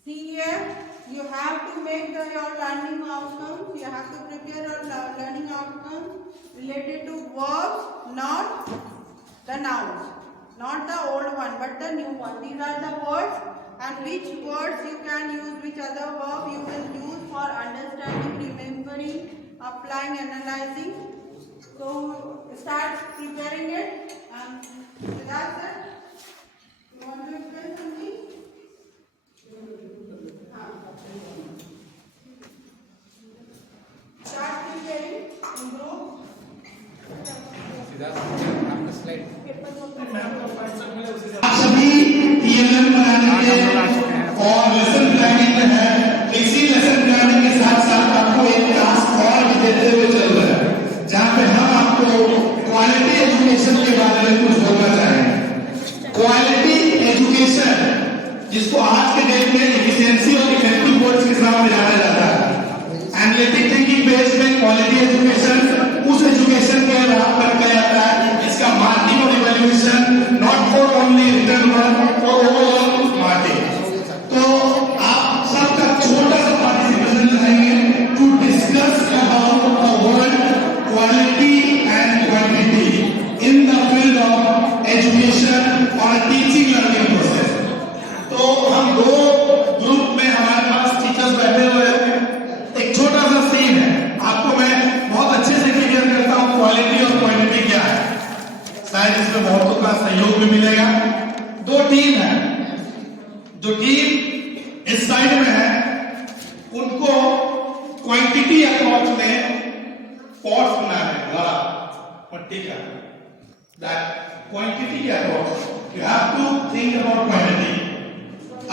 See here, you have to make your learning outcomes. You have to prepare your learning outcomes related to verbs, not the nouns. Not the old one, but the new one. These are the words, and which words you can use, which other verb you will use for understanding, remembering, applying, analyzing. So start preparing it. And with that said, you want to explain something? Start preparing in group. आप सभी ELM बनाने के और lesson planning में है। इसी lesson planning के साथ साथ आपको एक टास्क और भी देते हुए चल रहा है, जहाँ पे हम आपको क्वालिटी एजुकेशन के बारे में कुछ बोलना चाहेंगे। क्वालिटी एजुकेशन, जिसको आज के डेट में एफिशिएंसी और इफेक्टिव वर्ड्स के नाम में जाना जाता है। एनालिटिक थिंकिंग बेस्ड में क्वालिटी एजुकेशन उस एजुकेशन के नाम पर कहा जाता है इसका मार्किंग और evaluation not for only return work for overall marking. तो आप सबका छोटा सा पार्टिसिपेशन रहेंगे to discuss about the word quality and quantity in the field of education और टीचिंग लर्निंग प्रोसेस। तो हम दो ग्रुप में हमारे पास टीचर्स बैठे हुए हैं। एक छोटा सा सीन है, आपको मैं बहुत अच्छे से क्लियर करता हूँ क्वालिटी और क्वांटिटी क्या है। शायद इसमें बहुतों का सहयोग भी मिलेगा। दो टीम है, जो टीम इस साइड में है उनको क्वांटिटी अप्रोच में पॉट्स बनाना है, घड़ा मट्टी का। दैट क्वांटिटी के approach you have to think about quantity.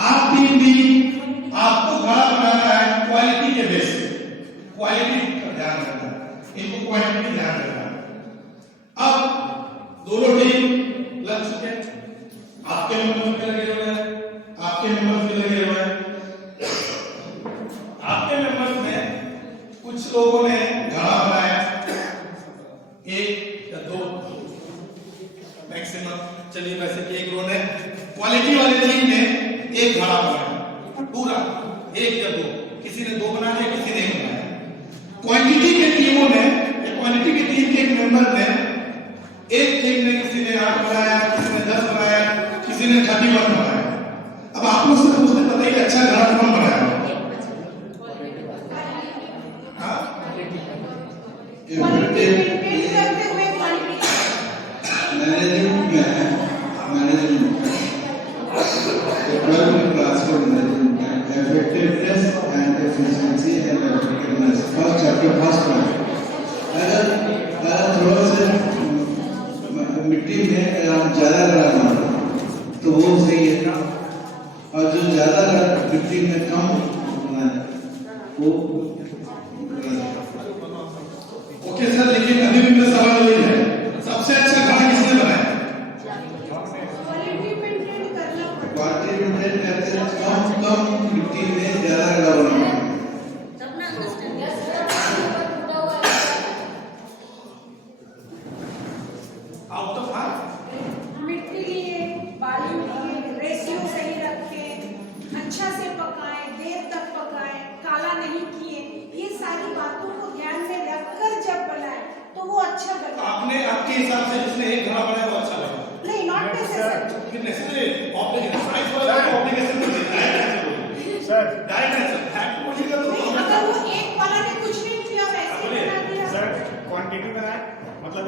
आप टीम भी आपको घड़ा बनाना है क्वालिटी के बेस पे, क्वालिटी का ध्यान रखना है, इनको क्वांटिटी ध्यान रखना है। अब दोनों टीम लग चुके हैं, आपके मेंबर्स भी लगे हुए हैं, आपके मेंबर्स भी लगे हुए हैं। आपके मेंबर्स में कुछ लोगों ने घड़ा बनाया, एक या दो मैक्सिमम। चलिए वैसे कि एक रो ने क्वालिटी वाली टीम ने एक घड़ा बनाया पूरा, एक या दो, किसी ने दो बनाया, किसी ने एक बनाया। क्वांटिटी के टीमों ने, क्वांटिटी की टीम के एक मेंबर ने, एक टीम ने किसी ने 8 बनाया, किसी ने 10 बनाया, किसी ने 31 बनाया। अब आप मुझसे पूछते बताइए अच्छा घड़ा कौन बनाया? Effectiveness and efficiency and effectiveness. First chapter, first one. अगर थोड़ा सा मिट्टी में ज्यादा लगाना तो वो सही है, और जो ज्यादा मिट्टी में कम वो। ओके सर, लेकिन अभी भी मेरा सवाल यही है, सबसे अच्छा घड़ा किसने बनाया? क्वालिटी मेंटेन करते हैं, कम मिट्टी में ज्यादा घड़ा बनाना। मिट्टी लिए, बालू लिए, रेशियो सही रखे, अच्छा से पकाएं, देर तक पकाएं, काला नहीं किए, ये सारी बातों को ध्यान में रखकर जब बनाए तो वो अच्छा बने। आपने आपके हिसाब से जिसने एक घड़ा बनाया वो अच्छा लगा? नहीं, not necessary. Necessary obligation, science वाला ऑब्लिगेशन नहीं है, डायरेक्ट आंसर बोलिए सर, डायरेक्ट आंसर फैक्ट बोलिएगा तो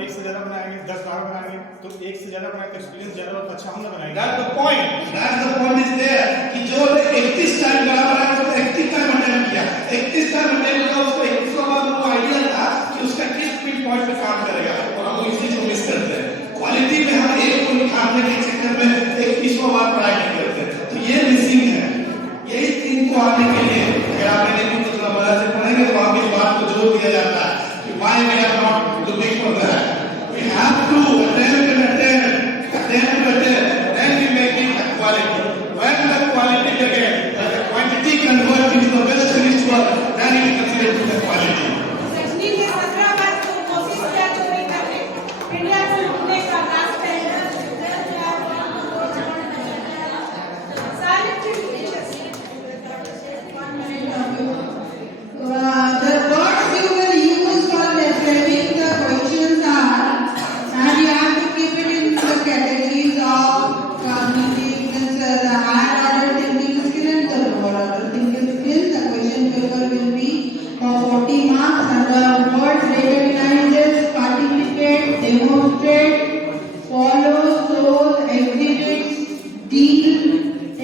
एक से ज्यादा बनाएंगे, 10-12 बनाएंगे, तो एक से ज्यादा बनाए तो एक्सपीरियंस ज्यादा और अच्छा हम ना बनाएंगे। That's the point is there कि जो 31 टाइम बराबर है उसको 31 टाइम अटेम्प्ट किया, 31 टाइम अटेम्प्ट किया, उसको 31 बार वो आइडिया था कि उसका किस पिन पॉइंट पे काम करेगा, और हम इसी को मिस करते हैं। क्वालिटी में हम एक को निखारने के चक्कर में 31 बार पढ़ाई नहीं करते, तो ये मिसिंग है। यही 3 को आने के लिए अगर आपने नहीं कुछ मदद से पढ़ेंगे तो आप इस बात को जोर दिया जाता है कि why we are not looking for that, we have to attempt, then we make it a quality. When the quality again, when the quantity converts into the best finished work, then it is considered to the quality. सचिनी ने 17 बार तो कोशिश किया चोरी करने, India को लूटने का last time सारे teachers The words you will use for describing the questions are, and you have to keep it in the categories of cognitive, the higher order thinking skill and the lower order thinking skill. The question paper will be for 40 marks, and the words recognizes, participate, demonstrate, follow, shows, exhibits, deal,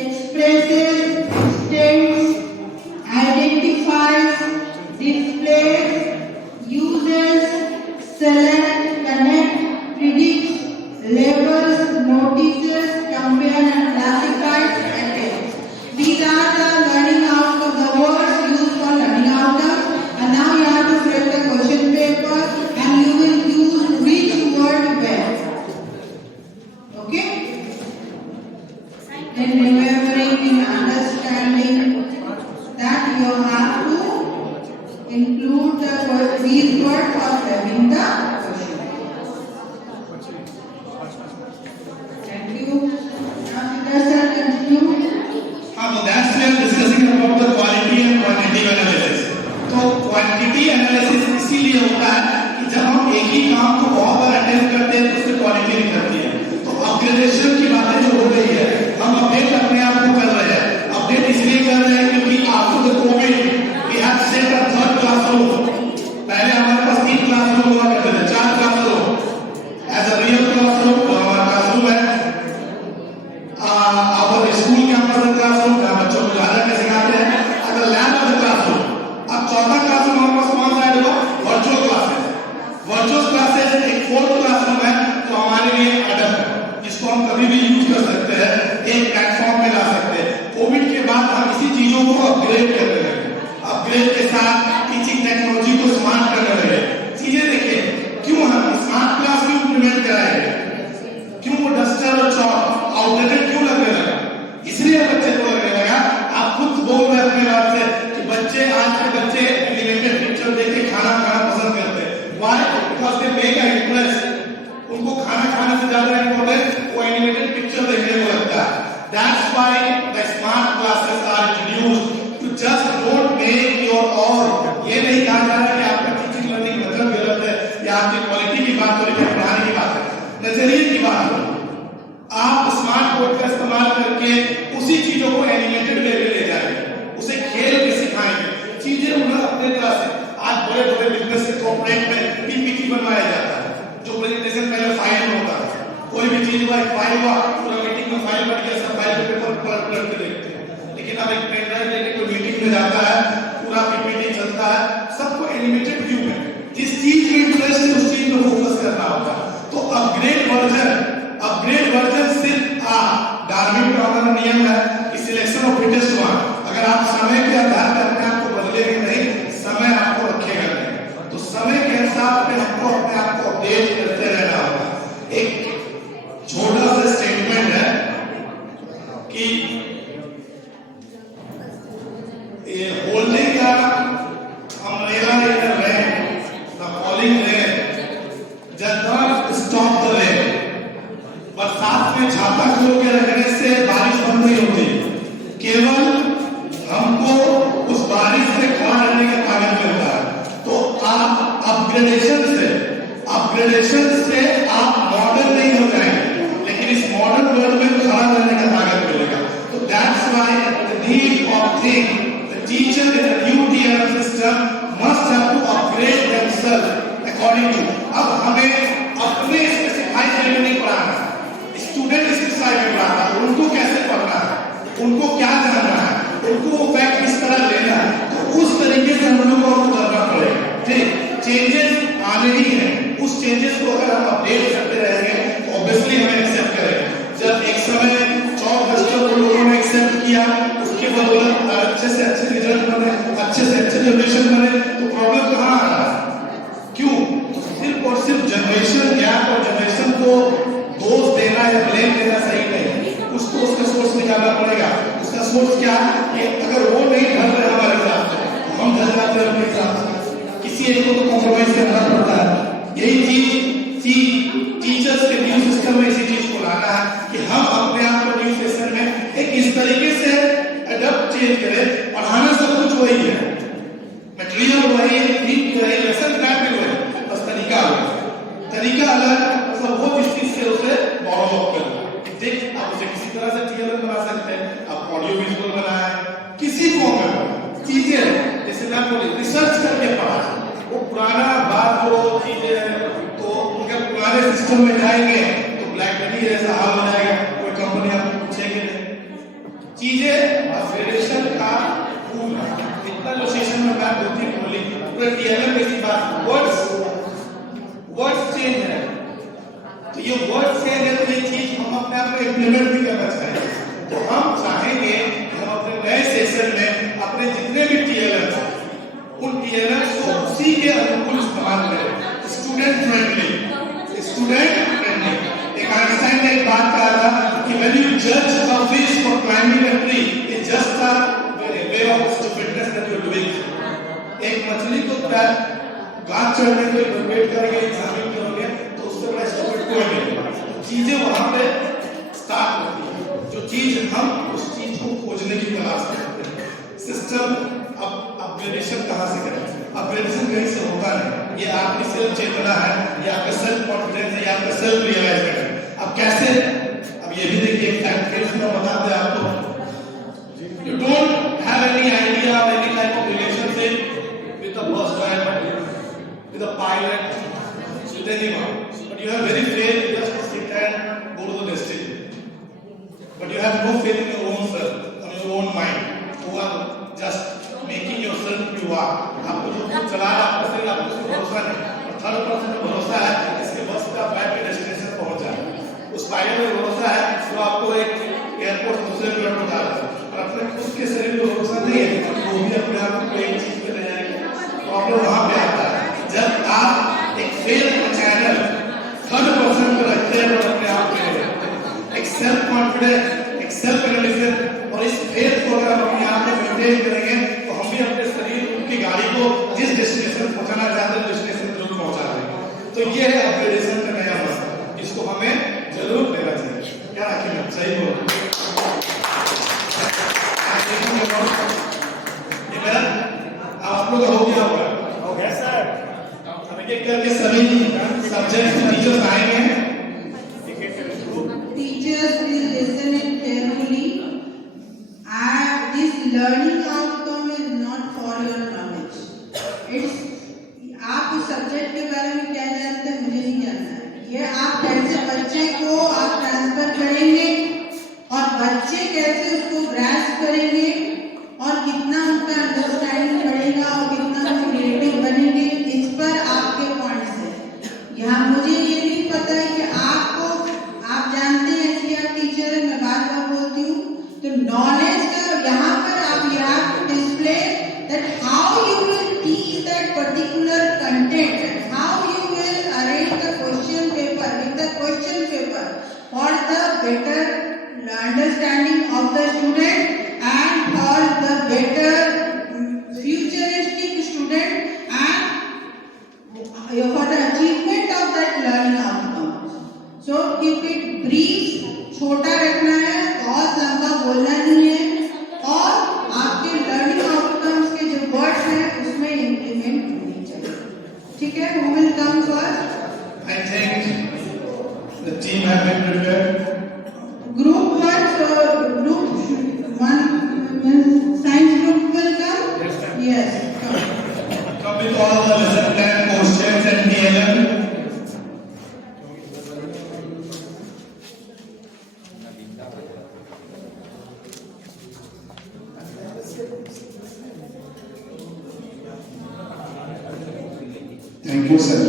expresses, extends, identifies, displays, uses, select, connect, predicts, labels, notices, compare and classifies, attempts. These are the learning outcomes, the words used for learning outcomes. And now you have to fill the question paper and you will use which word where. Okay? And remembering and understanding that you have to include these words for having the question. Thank you. Now let us continue. हाँ, तो that's we are discussing about the quality and quantitative analysis. तो quantity analysis इसीलिए होता है कि जब हम एक ही काम को बहुत बार अटेम्प्ट करते हैं तो उससे क्वालिटी निकलती है। तो अपग्रेडेशन की बातें जो हो रही है, हम अपडेट अपने आप को कर रहे हैं। अपडेट इसलिए कर रहे हैं क्योंकि after the covid we have set a third classroom. पहले हमारे पास 3 क्लासरूम हुआ करते थे, 4 classroom as a real classroom. हमारा क्लासरूम है our school campus classroom, जहाँ बच्चों को ज्यादा कैसे सिखाते हैं, अगर लैब ऑफ द क्लासरूम। अब चौथा क्लासरूम हमारे पास कौन सा है? Virtual classes. वर्चुअल क्लासेस एक 4th क्लासरूम है तो हमारे लिए एडम है, जिसको हम कभी भी यूज कर सकते हैं, एक प्लेटफॉर्म पे ला सकते हैं। कोविड के बाद हम इसी चीजों को अपग्रेड करने लगे, अपग्रेड के साथ टीचिंग टेक्नोलॉजी को स्मार्ट करने लगे। चीजें देखिए, क्यों हम स्मार्ट क्लास क्यों इम्प्लीमेंट कराएंगे, क्यों वो डस्टर और चॉक आउटडेटेड क्यों लगने लगा? इसलिए बच्चे को लगने लगा, आप खुद बोल रहे हैं अपने बात से कि बच्चे, आज के बच्चे एनिमेटेड पिक्चर देख के खाना खाना पसंद करते हैं। Why? Because they make a interest. उनको खाना खाने से ज्यादा इम्पोर्टेंट वो एनिमेटेड पिक्चर देखने को लगता है। That's why the smart classes are introduced to just don't make your all. ये नहीं कहा जा रहा कि आपका टीचिंग लर्निंग मतलब गलत है या आपकी क्वालिटी की बात हो रही है, पढ़ाने की बात है, नजरिए की बात हो। आप स्मार्ट बोर्ड का इस्तेमाल करके उसी चीजों को एनिमेटेड वे में ले जाएंगे, उसे खेल के सिखाएंगे, चीजें उन्हें अपने तरह से। आज बड़े बड़े बिजनेस से कॉर्पोरेट में पीपीटी बनवाया जाता है, जो प्रेजेंटेशन पहले फाइल में होता है। कोई भी चीज हुआ, एक फाइल हुआ, पूरा मीटिंग में फाइल बन गया, सब फाइल पेपर पर पलट के देखते हैं। लेकिन अब एक पेन ड्राइव लेके कोई मीटिंग में जाता है, पूरा पीपीटी चलता है, सबको एनिमेटेड व्यू में, जिस चीज में इंटरेस्ट है उस चीज में फोकस करना होता है। तो अपग्रेड वर्जन सिर्फ डार्विन का हमारा नियम है कि सिलेक्शन ऑफ फिटेस्ट वन। अगर आप समय के आधार पर अपने आप को बदलेंगे नहीं, समय आपको रखेगा नहीं। तो समय के हिसाब से हमको अपने आप को अपडेट करते रहना होगा। एक छोटा सा स्टेटमेंट है कि होल्डिंग का umbrella in the rain, the falling rain does not stop the rain. बरसात में छाता खोल के रखने से बारिश बंद नहीं होती, केवल हमको उस बारिश से खड़ा रहने का ताकत मिलता है। तो आप अपग्रेडेशन से आप मॉडर्न नहीं हो जाएंगे, लेकिन इस मॉडर्न वर्ल्ड में खड़ा रहने का ताकत मिलेगा। तो that's why the need of thing the teacher in the new DLM system must have to upgrade themselves according to. अब हमें अपने स्पेसिफाइड फील्ड में नहीं पढ़ाना, स्टूडेंट स्पेसिफाइड में पढ़ाना, उनको कैसे पढ़ना है, उनको क्या जानना है, उनको वो फैक्ट किस तरह लेना है, तो उस तरीके से हम लोगों को करना पड़ेगा। ठीक, चेंजेस आने ही हैं, उस चेंजेस को अगर हम अपडेट करते रहेंगे तो ऑब्वियसली हमें एक्सेप्ट करेंगे। जब एक समय 4 को लोगों ने एक्सेप्ट किया, उसके बदौलत अच्छे से अच्छे रिजल्ट बने, अच्छे से अच्छे जनरेशन बने, तो प्रॉब्लम कहाँ आ रहा है? क्यों? सिर्फ और सिर्फ जनरेशन गैप और जनरेशन को दोष देना या ब्लेम देना सही नहीं, कुछ तो उसका सोर्स निकालना पड़ेगा। उसका सोर्स क्या है? अगर वो नहीं ढल रहे हमारे साथ तो हम ढल जाते हैं अपने साथ, किसी एक को तो कॉम्प्रोमाइज करना पड़ता है। यही चीज टीचर्स के न्यू सिस्टम में इसी चीज को लाना है कि हम अपने आप को न्यू सेशन में एक इस तरीके से अडॉप्ट चेंज करें। पढ़ाना सब कुछ वही है, मटेरियल वही है, थीम वही, लेसन प्लान भी वही, बस तरीका अलग, मतलब वो जिस चीज से उसे बोरो अप करना। ठीक, आप उसे किसी तरह से टीएलएम बना सकते हैं, आप ऑडियो विजुअल बनाए, किसी फॉर्म में चीजें, जैसे मैं बोली रिसर्च करके पढ़ा, वो पुराना बात जो चीजें हैं तो उनके पुराने सिस्टम में जाएंगे तो ब्लैकबेरी जैसा हाल हो जाएगा, कोई कंपनी आपको पूछेगी नहीं। चीजें अपग्रेडेशन का रूल है, इतना जो सेशन में बात होती है बोली पूरा टीएलएम में सी बात, वर्ड्स चेंज है, तो ये वर्ड्स चेंज है, तो ये चीज हम अपने आप में इम्प्लीमेंट भी करना चाहिए। तो हम चाहेंगे कि हम अपने नए सेशन में अपने जितने भी टीएलएम हैं उन टीएलएम को उसी के अनुकूल इस्तेमाल करें, स्टूडेंट फ्रेंडली। एक आइंस्टाइन ने एक बात कहा था कि when you judge a fish for climbing a tree, it's just a way of stupidness that you're doing. एक मछली को गाछ चढ़ने के लिए वेट करेंगे, एग्जामिन करोगे तो उससे बड़ा स्टूपिड कोई नहीं। चीजें वहां पे स्टार्ट होती है, जो चीज हम उस चीज को खोजने की तलाश करते हैं। सिस्टम अपग्रेडेशन कहाँ से करें? अपग्रेडेशन कहीं से होता नहीं, ये आपकी सेल्फ चेतना है, ये आपका सेल्फ कॉन्फिडेंस है, ये आपका सेल्फ रियलाइजमेंट है। अब कैसे? अब ये भी देखिए एक फैक्ट में बताते हैं आपको, you don't have any idea or any type of relationship with the bus driver, with the pilot, with anyone, but you have very faith just to sit and go to the destination, but you have no faith in your own self, on your own mind, you are just making yourself you are। आपको जो चला रहा है आपको सिर्फ आपको भरोसा नहीं, और थर्ड पर्सन को भरोसा है इसके बस का बैठ डेस्टिनेशन पहुंच जाए, उस पायलट को भरोसा है जो आपको एक एयरपोर्ट से दूसरे एयरपोर्ट पहुंचा रहा है, और अपने खुद के शरीर को भरोसा नहीं है तो वो भी अपने आप को एक चीज पे ले जाएगा। प्रॉब्लम वहां पे आता है जब आप एक फेल का चैनल थर्ड पर्सन को रखते हैं और अपने आप में एक सेल्फ कॉन्फिडेंस, एक सेल्फ रियलाइजेशन, और इस फेथ को अगर हम अपने आप में मेंटेन करेंगे तो हम भी अपने शरीर की गाड़ी को जिस डेस्टिनेशन पहुंचाना चाहते हैं डेस्टिनेशन जरूर पहुंचा देंगे। तो ये है अपग्रेडेशन का नया मसला, इसको हमें जरूर लेना चाहिए। क्या रखेंगे? सही बोल आप लोग हो गया होगा? हो गया सर। अब एक करके सभी सब्जेक्ट टीचर्स आएंगे। Teachers will listen it carefully, and this learning outcome is not for your knowledge. It's आप उस सब्जेक्ट के बारे में क्या जानते हैं मुझे नहीं जानना है। ये आप कैसे बच्चे को आप ट्रांसफर करेंगे और बच्चे कैसे उसको ग्रास्प करेंगे और कितना उनका अंडरस्टैंडिंग बढ़ेगा और कितना वो क्रिएटिव बनेंगे, इस पर आपके पॉइंट्स है। यहाँ मुझे ये नहीं पता है कि आप जानते हैं कि आप टीचर है, मैं बार बार बोलती हूँ, तो नॉलेज का यहाँ पर आप you have to display that how you will teach that particular content and how you will arrange the question paper with the question paper for the better understanding of the student and for the better futuristic student and for the achievement of that learning outcome. So keep it brief, छोटा रखना है, बहुत लंबा बोलना नहीं है, और आपके लर्निंग आउटकम्स के जो वर्ड्स हैं उसमें इंप्लीमेंट होनी चाहिए। ठीक है? Who will come first? I think the team have been prepared. Group 1, so group 1 science group will come? Yes. Come with all the lesson plan, questions and TLM. Thank you sir.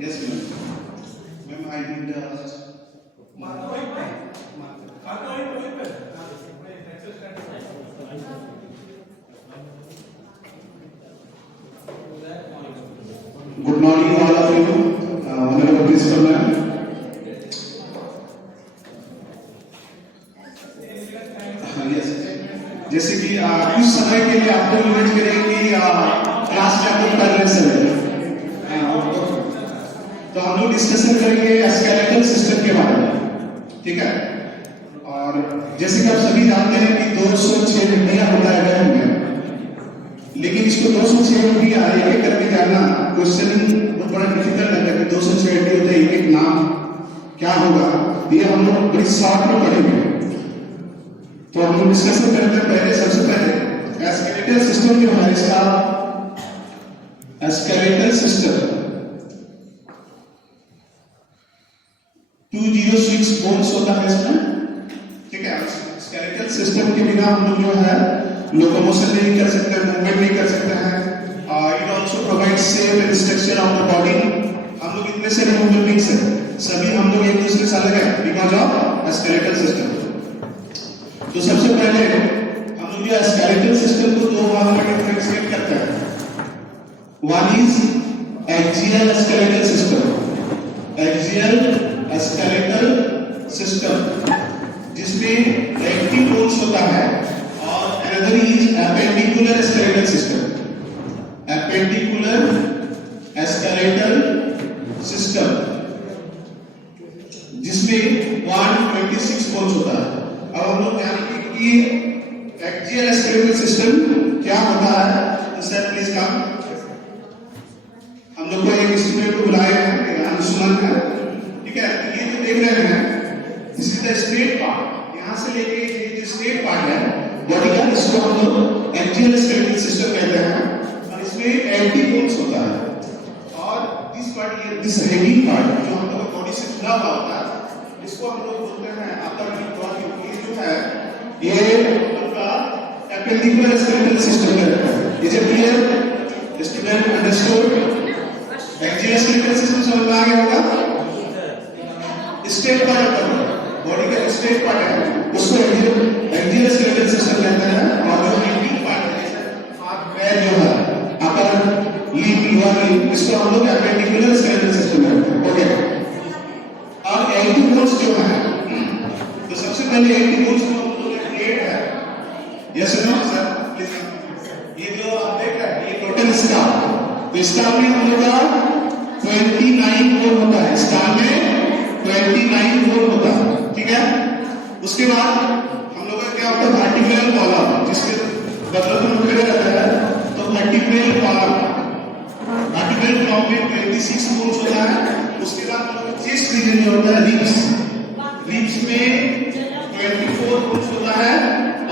Yes ma'am I need good morning all of you, honourable principal ma'am. Yes, जैसे कि कुछ समय के लिए आपको invite करेंगे कि class चालू करने से तो हम लोग डिस्कशन करेंगे स्केलेटल सिस्टम के बारे में, ठीक है। और जैसे कि आप सभी जानते हैं कि 206 हड्डियां होता है गहन में, लेकिन इसको 206 हड्डियां एक एक करके जानना क्वेश्चनिंग बहुत बड़ा डिफिकल्ट है कि 206 हड्डी होते हैं, एक एक नाम क्या होगा, ये हम लोग बड़ी शॉर्ट में पढ़ेंगे। तो हम लोग डिस्कशन करते हैं पहले, सबसे पहले स्केलेटल सिस्टम जो है, इसका स्केलेटल सिस्टम 206 बोन्स होता है इसमें, ठीक है। स्केलेटल सिस्टम के बिना हम लोग जो है लोकोमोशन नहीं कर सकते, मूवमेंट नहीं कर सकते हैं। It also provides safe and structure of the body. हम लोग इतने से ह्यूमन बीइंग्स हैं, सभी हम लोग एक दूसरे से अलग हैं बिकॉज ऑफ स्केलेटल सिस्टम। तो सबसे पहले हम लोग जो स्केलेटल सिस्टम को दो भागों में डिफरेंशिएट करते हैं। One is axial skeletal system, axial skeletal system जिसमें एक्टिव बोन्स होता है, और another is appendicular skeletal system, appendicular skeletal system जिसमें 126 बोन्स होता है। अब हम लोग जानेंगे कि एक्सियल स्केलेटल सिस्टम क्या होता है। तो सर प्लीज कम, हम लोग को एक स्टूडेंट को बुलाए हैं, अंशुमन है, ठीक है। ये जो देख रहे हैं this is the straight part, यहाँ से लेके ये जो स्ट्रेट पार्ट है बॉडी का, इसको हम लोग एक्सियल स्केलेटल सिस्टम कहते हैं। और इसमें 80 बोन्स होता है, और दिस पार्ट, ये दिस हेवी पार्ट जो हम लोग बॉडी से जुड़ा हुआ होता है, इसको हम लोग बोलते हैं अपर लीफ बॉडी। ये जो है ये आपका एपेंडिकुलर स्केलेटल सिस्टम है। Is it clear student, understood? Axial skeletal system समझ में आ गया होगा। स्ट्रेट पार्ट होता बॉडी का स्ट्रेट पार्ट है, उसको एक्सियल स्केलेटल सिस्टम कहते हैं। और जो लीफ पार्ट है, जैसे हाथ पैर जो है अपर लीफ, लोअर लीफ, इसको हम लोग एपेंडिकुलर स्केलेटल सिस्टम कहते हैं, ओके। और 80 बोन्स जो है, तो सबसे पहले 80 बोन्स को हम लोग क्रिएट है, यस नो सर प्लीज। ये जो आप देख रहे हैं ये टोटल स्टाफ, तो स्टाफ में हम लोग का 29 बोन होता है, स्टाफ में 29 बोन होता है, ठीक है। उसके बाद हम लोग का क्या होता है वर्टिब्रल कॉलम, जिसके डेवलपमेंट खड़े रहता है, तो वर्टिब्रल कॉलम, वर्टिब्रल कॉलम में 26 बोन्स होता है। उसके बाद चेस्ट रीजन जो होता है रिब्स, रिब्स में 24 बोन्स होता है,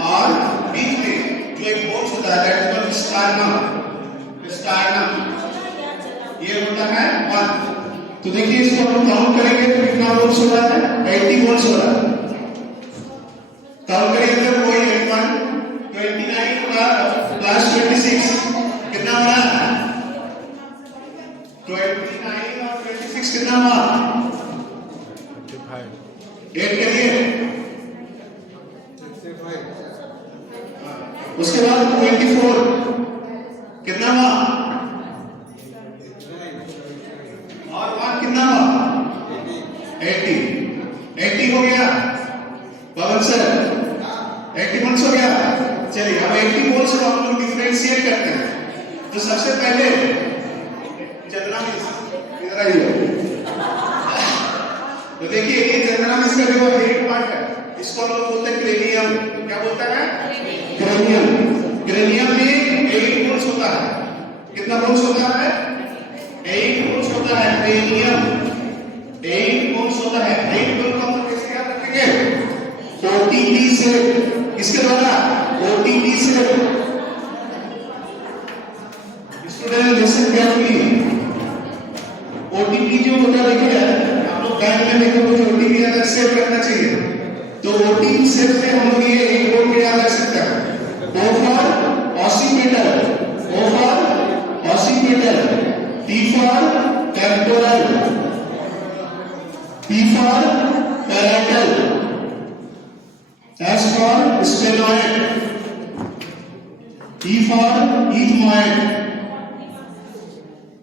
और बीच में जो एक बोन्स होता है दैट इज कॉल्ड स्टार्नम, स्टार्नम ये होता है 1। तो देखिए इसको हम काउंट करेंगे तो कितना बोन्स हो रहा है, 80 बोन्स हो रहा है। काउंट करेंगे तो कोई 1 29 प्लस 26 कितना हो रहा है, 29 और 26 कितना हुआ, 8 करिए। उसके बाद 24 कितना हुआ, और 1 कितना हुआ, 80 हो गया पवन सर, 80 बोन्स हो गया। चलिए अब 80 बोन्स को हम लोग डिफरेंशिएट करते हैं। तो सबसे पहले चंद्रा मिस इधर आइए। तो देखिए ये चंद्रा मिस का जो हेड पार्ट है, इसको हम लोग बोलते हैं क्रेनियम। क्या बोलता है, क्रेनियम। क्रेनियम में 8 बोन्स होता है, कितना बोन्स होता है, 8 बोन्स होता है। क्रेनियम 8 बोन्स होता है। 8 बोन को हम लोग कैसे याद रखेंगे, OTP से, किसके द्वारा, OTP से। स्टूडेंट लिसन केयरफुली, OTP जो होता है देखिए आप लोग बैंक में देखो कुछ OTP अगर सेव करना चाहिए तो OTP सेव से हम लोग ये एक बोर्ड में याद रख सकते हैं। O for sphenoid. E for ethmoid.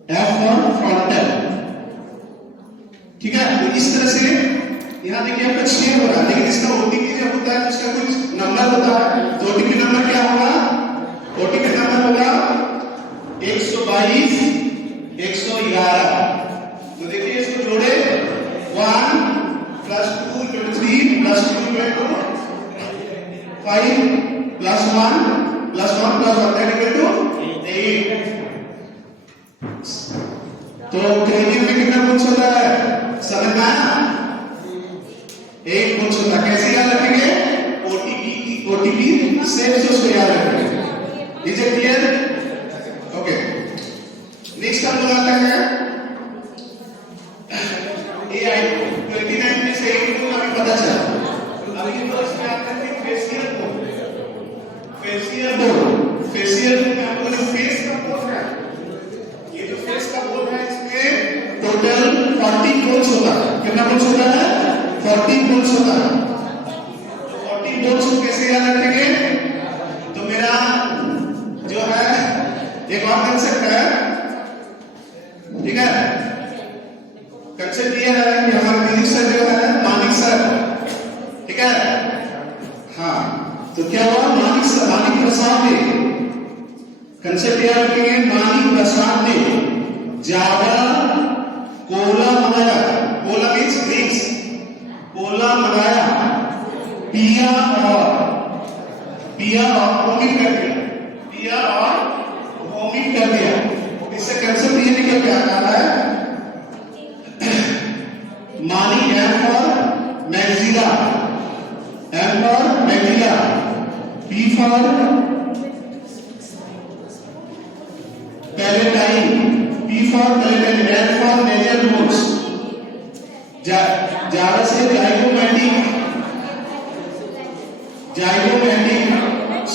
F for frontal. ठीक है, तो इस तरह से यहाँ देखिए आपका 6 हो रहा है, लेकिन इसका ओटीपी जब होता है तो इसका कुछ नंबर होता है। तो ओटीपी नंबर क्या होगा? ओटीपी नंबर होगा 122 111। तो देखिए इसको जोड़े 1 plus 2 23 plus 2 equal to 5 plus 1 plus 1 plus 1 that equal to 8। तो कैरियर में कितना गुणस होता है समझ में आया? 1 गुणस होता है। कैसे याद रखेंगे? ओटीपी सेम से उसको याद रखेंगे। Is it clear? Okay, next हम लोग आते हैं AI 29 में से एक को अभी पता चला। अभी तो इसमें आते हैं फेशियल बोन। फेशियल बोन में आपको जो फेस का बोन है, ये जो फेस का बोन है इसमें टोटल 40 बोन्स होता है। कितना बोन्स होता है? 40 बोन्स होता है। 40 बोन्स को कैसे याद रखेंगे? तो मेरा जो है एक और कंसेप्ट है, ठीक है? कंसेप्ट ये है कि हमारे म्यूजिक सर जो है मानिक सर, ठीक है? हाँ, तो क्या हुआ? मानिक प्रसाद ने कंसेप्ट याद रखेंगे। मानिक प्रसाद ने जावा कोला बनाया। Cola means drinks. कोला बनाया, पिया और वोमिट कर दिया। पिया और वोमिट कर दिया। इससे कंसेप्ट ये निकल के आ रहा है मानी M for maxilla, M for maxilla, P for palatine, P for palatine, N for nasal bones, ज़्यादा से zygomatic,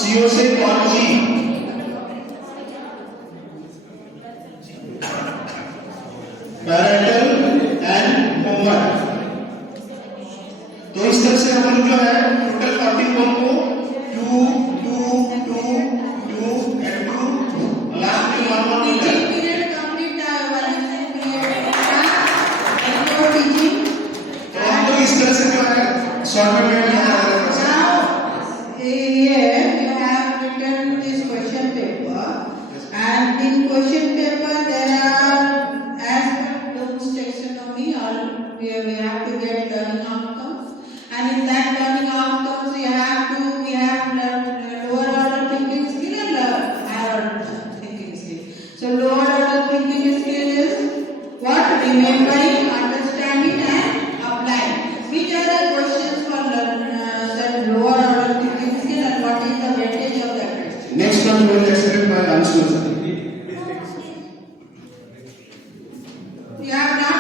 CO से कॉन्जी, पैरेंटल एंड होमवर्क। तो इस तरह से हम लोग जो है टोटल 40 बोन को 2 2 2 2 and 2 लास्ट में 1 1 मिला। पीरियड कंप्लीट ना हुआ है टीचिंग। तो हम लोग इस तरह से जो है शॉर्ट में Now, here you have written this question paper, and in question paper there are, as per Bloom's taxonomy, we have to get learning outcomes, and in that learning outcomes we have lower order thinking skill and higher order thinking skill. So lower order thinking skill is what? Remembering, understanding, and applying. Which are the questions for lower order thinking skill, and what is the weightage of that question? Next one we will explain my answer. You have not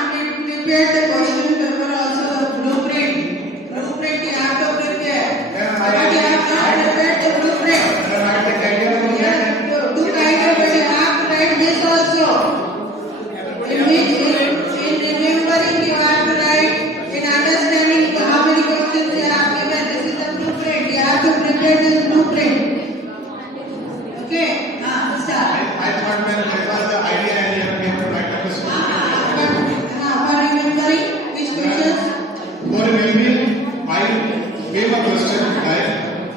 prepared the question paper, also the blueprint. Blueprint you have to prepare. But you have not prepared the blueprint. To kind of it, you have to write this also. In remembering you have to write, in understanding how many questions you have given. This is the blueprint. You have to prepare this blueprint. Okay? Start. I thought that was the idea and you have to write up a script. For remembering which questions? For remembering, I gave a question like,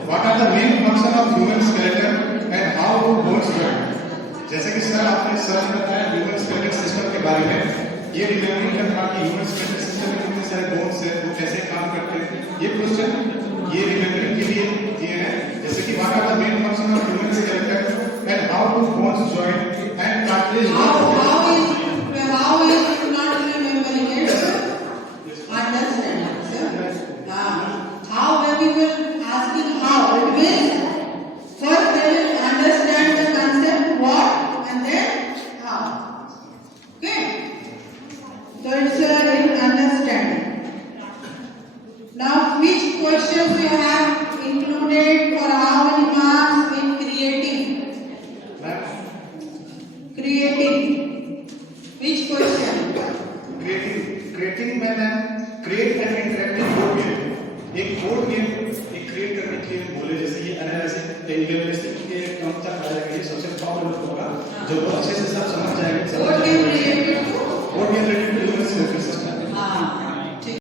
what are the main functions of human skeleton and how do bones work? जैसे कि sir आपने search बताया human skeletal system के बारे में, ये remembering का था कि ह्यूमन स्केलेटल सिस्टम में कितने सारे बोन्स हैं, वो कैसे काम करते हैं। ये क्वेश्चन ये रिमेम्बरिंग के लिए दिए हैं, जैसे कि what are the main functions of human skeleton and how do bones join and cartilage How is not remembering it? Understanding, sir. How when we will asking how, it means first they will understand the concept what and then how. Okay? So it's in understanding. Now which questions we have included for how many marks in creating? Creating. Which question? Creating में create and interactive board game, एक board game एक create करने के लिए बोले जैसे जैसे ये एनालिसिस के इवैल्यूएशन के कम तक आ जाएगा, ये सोशल प्रॉब्लम होगा जो बहुत अच्छे से सब समझ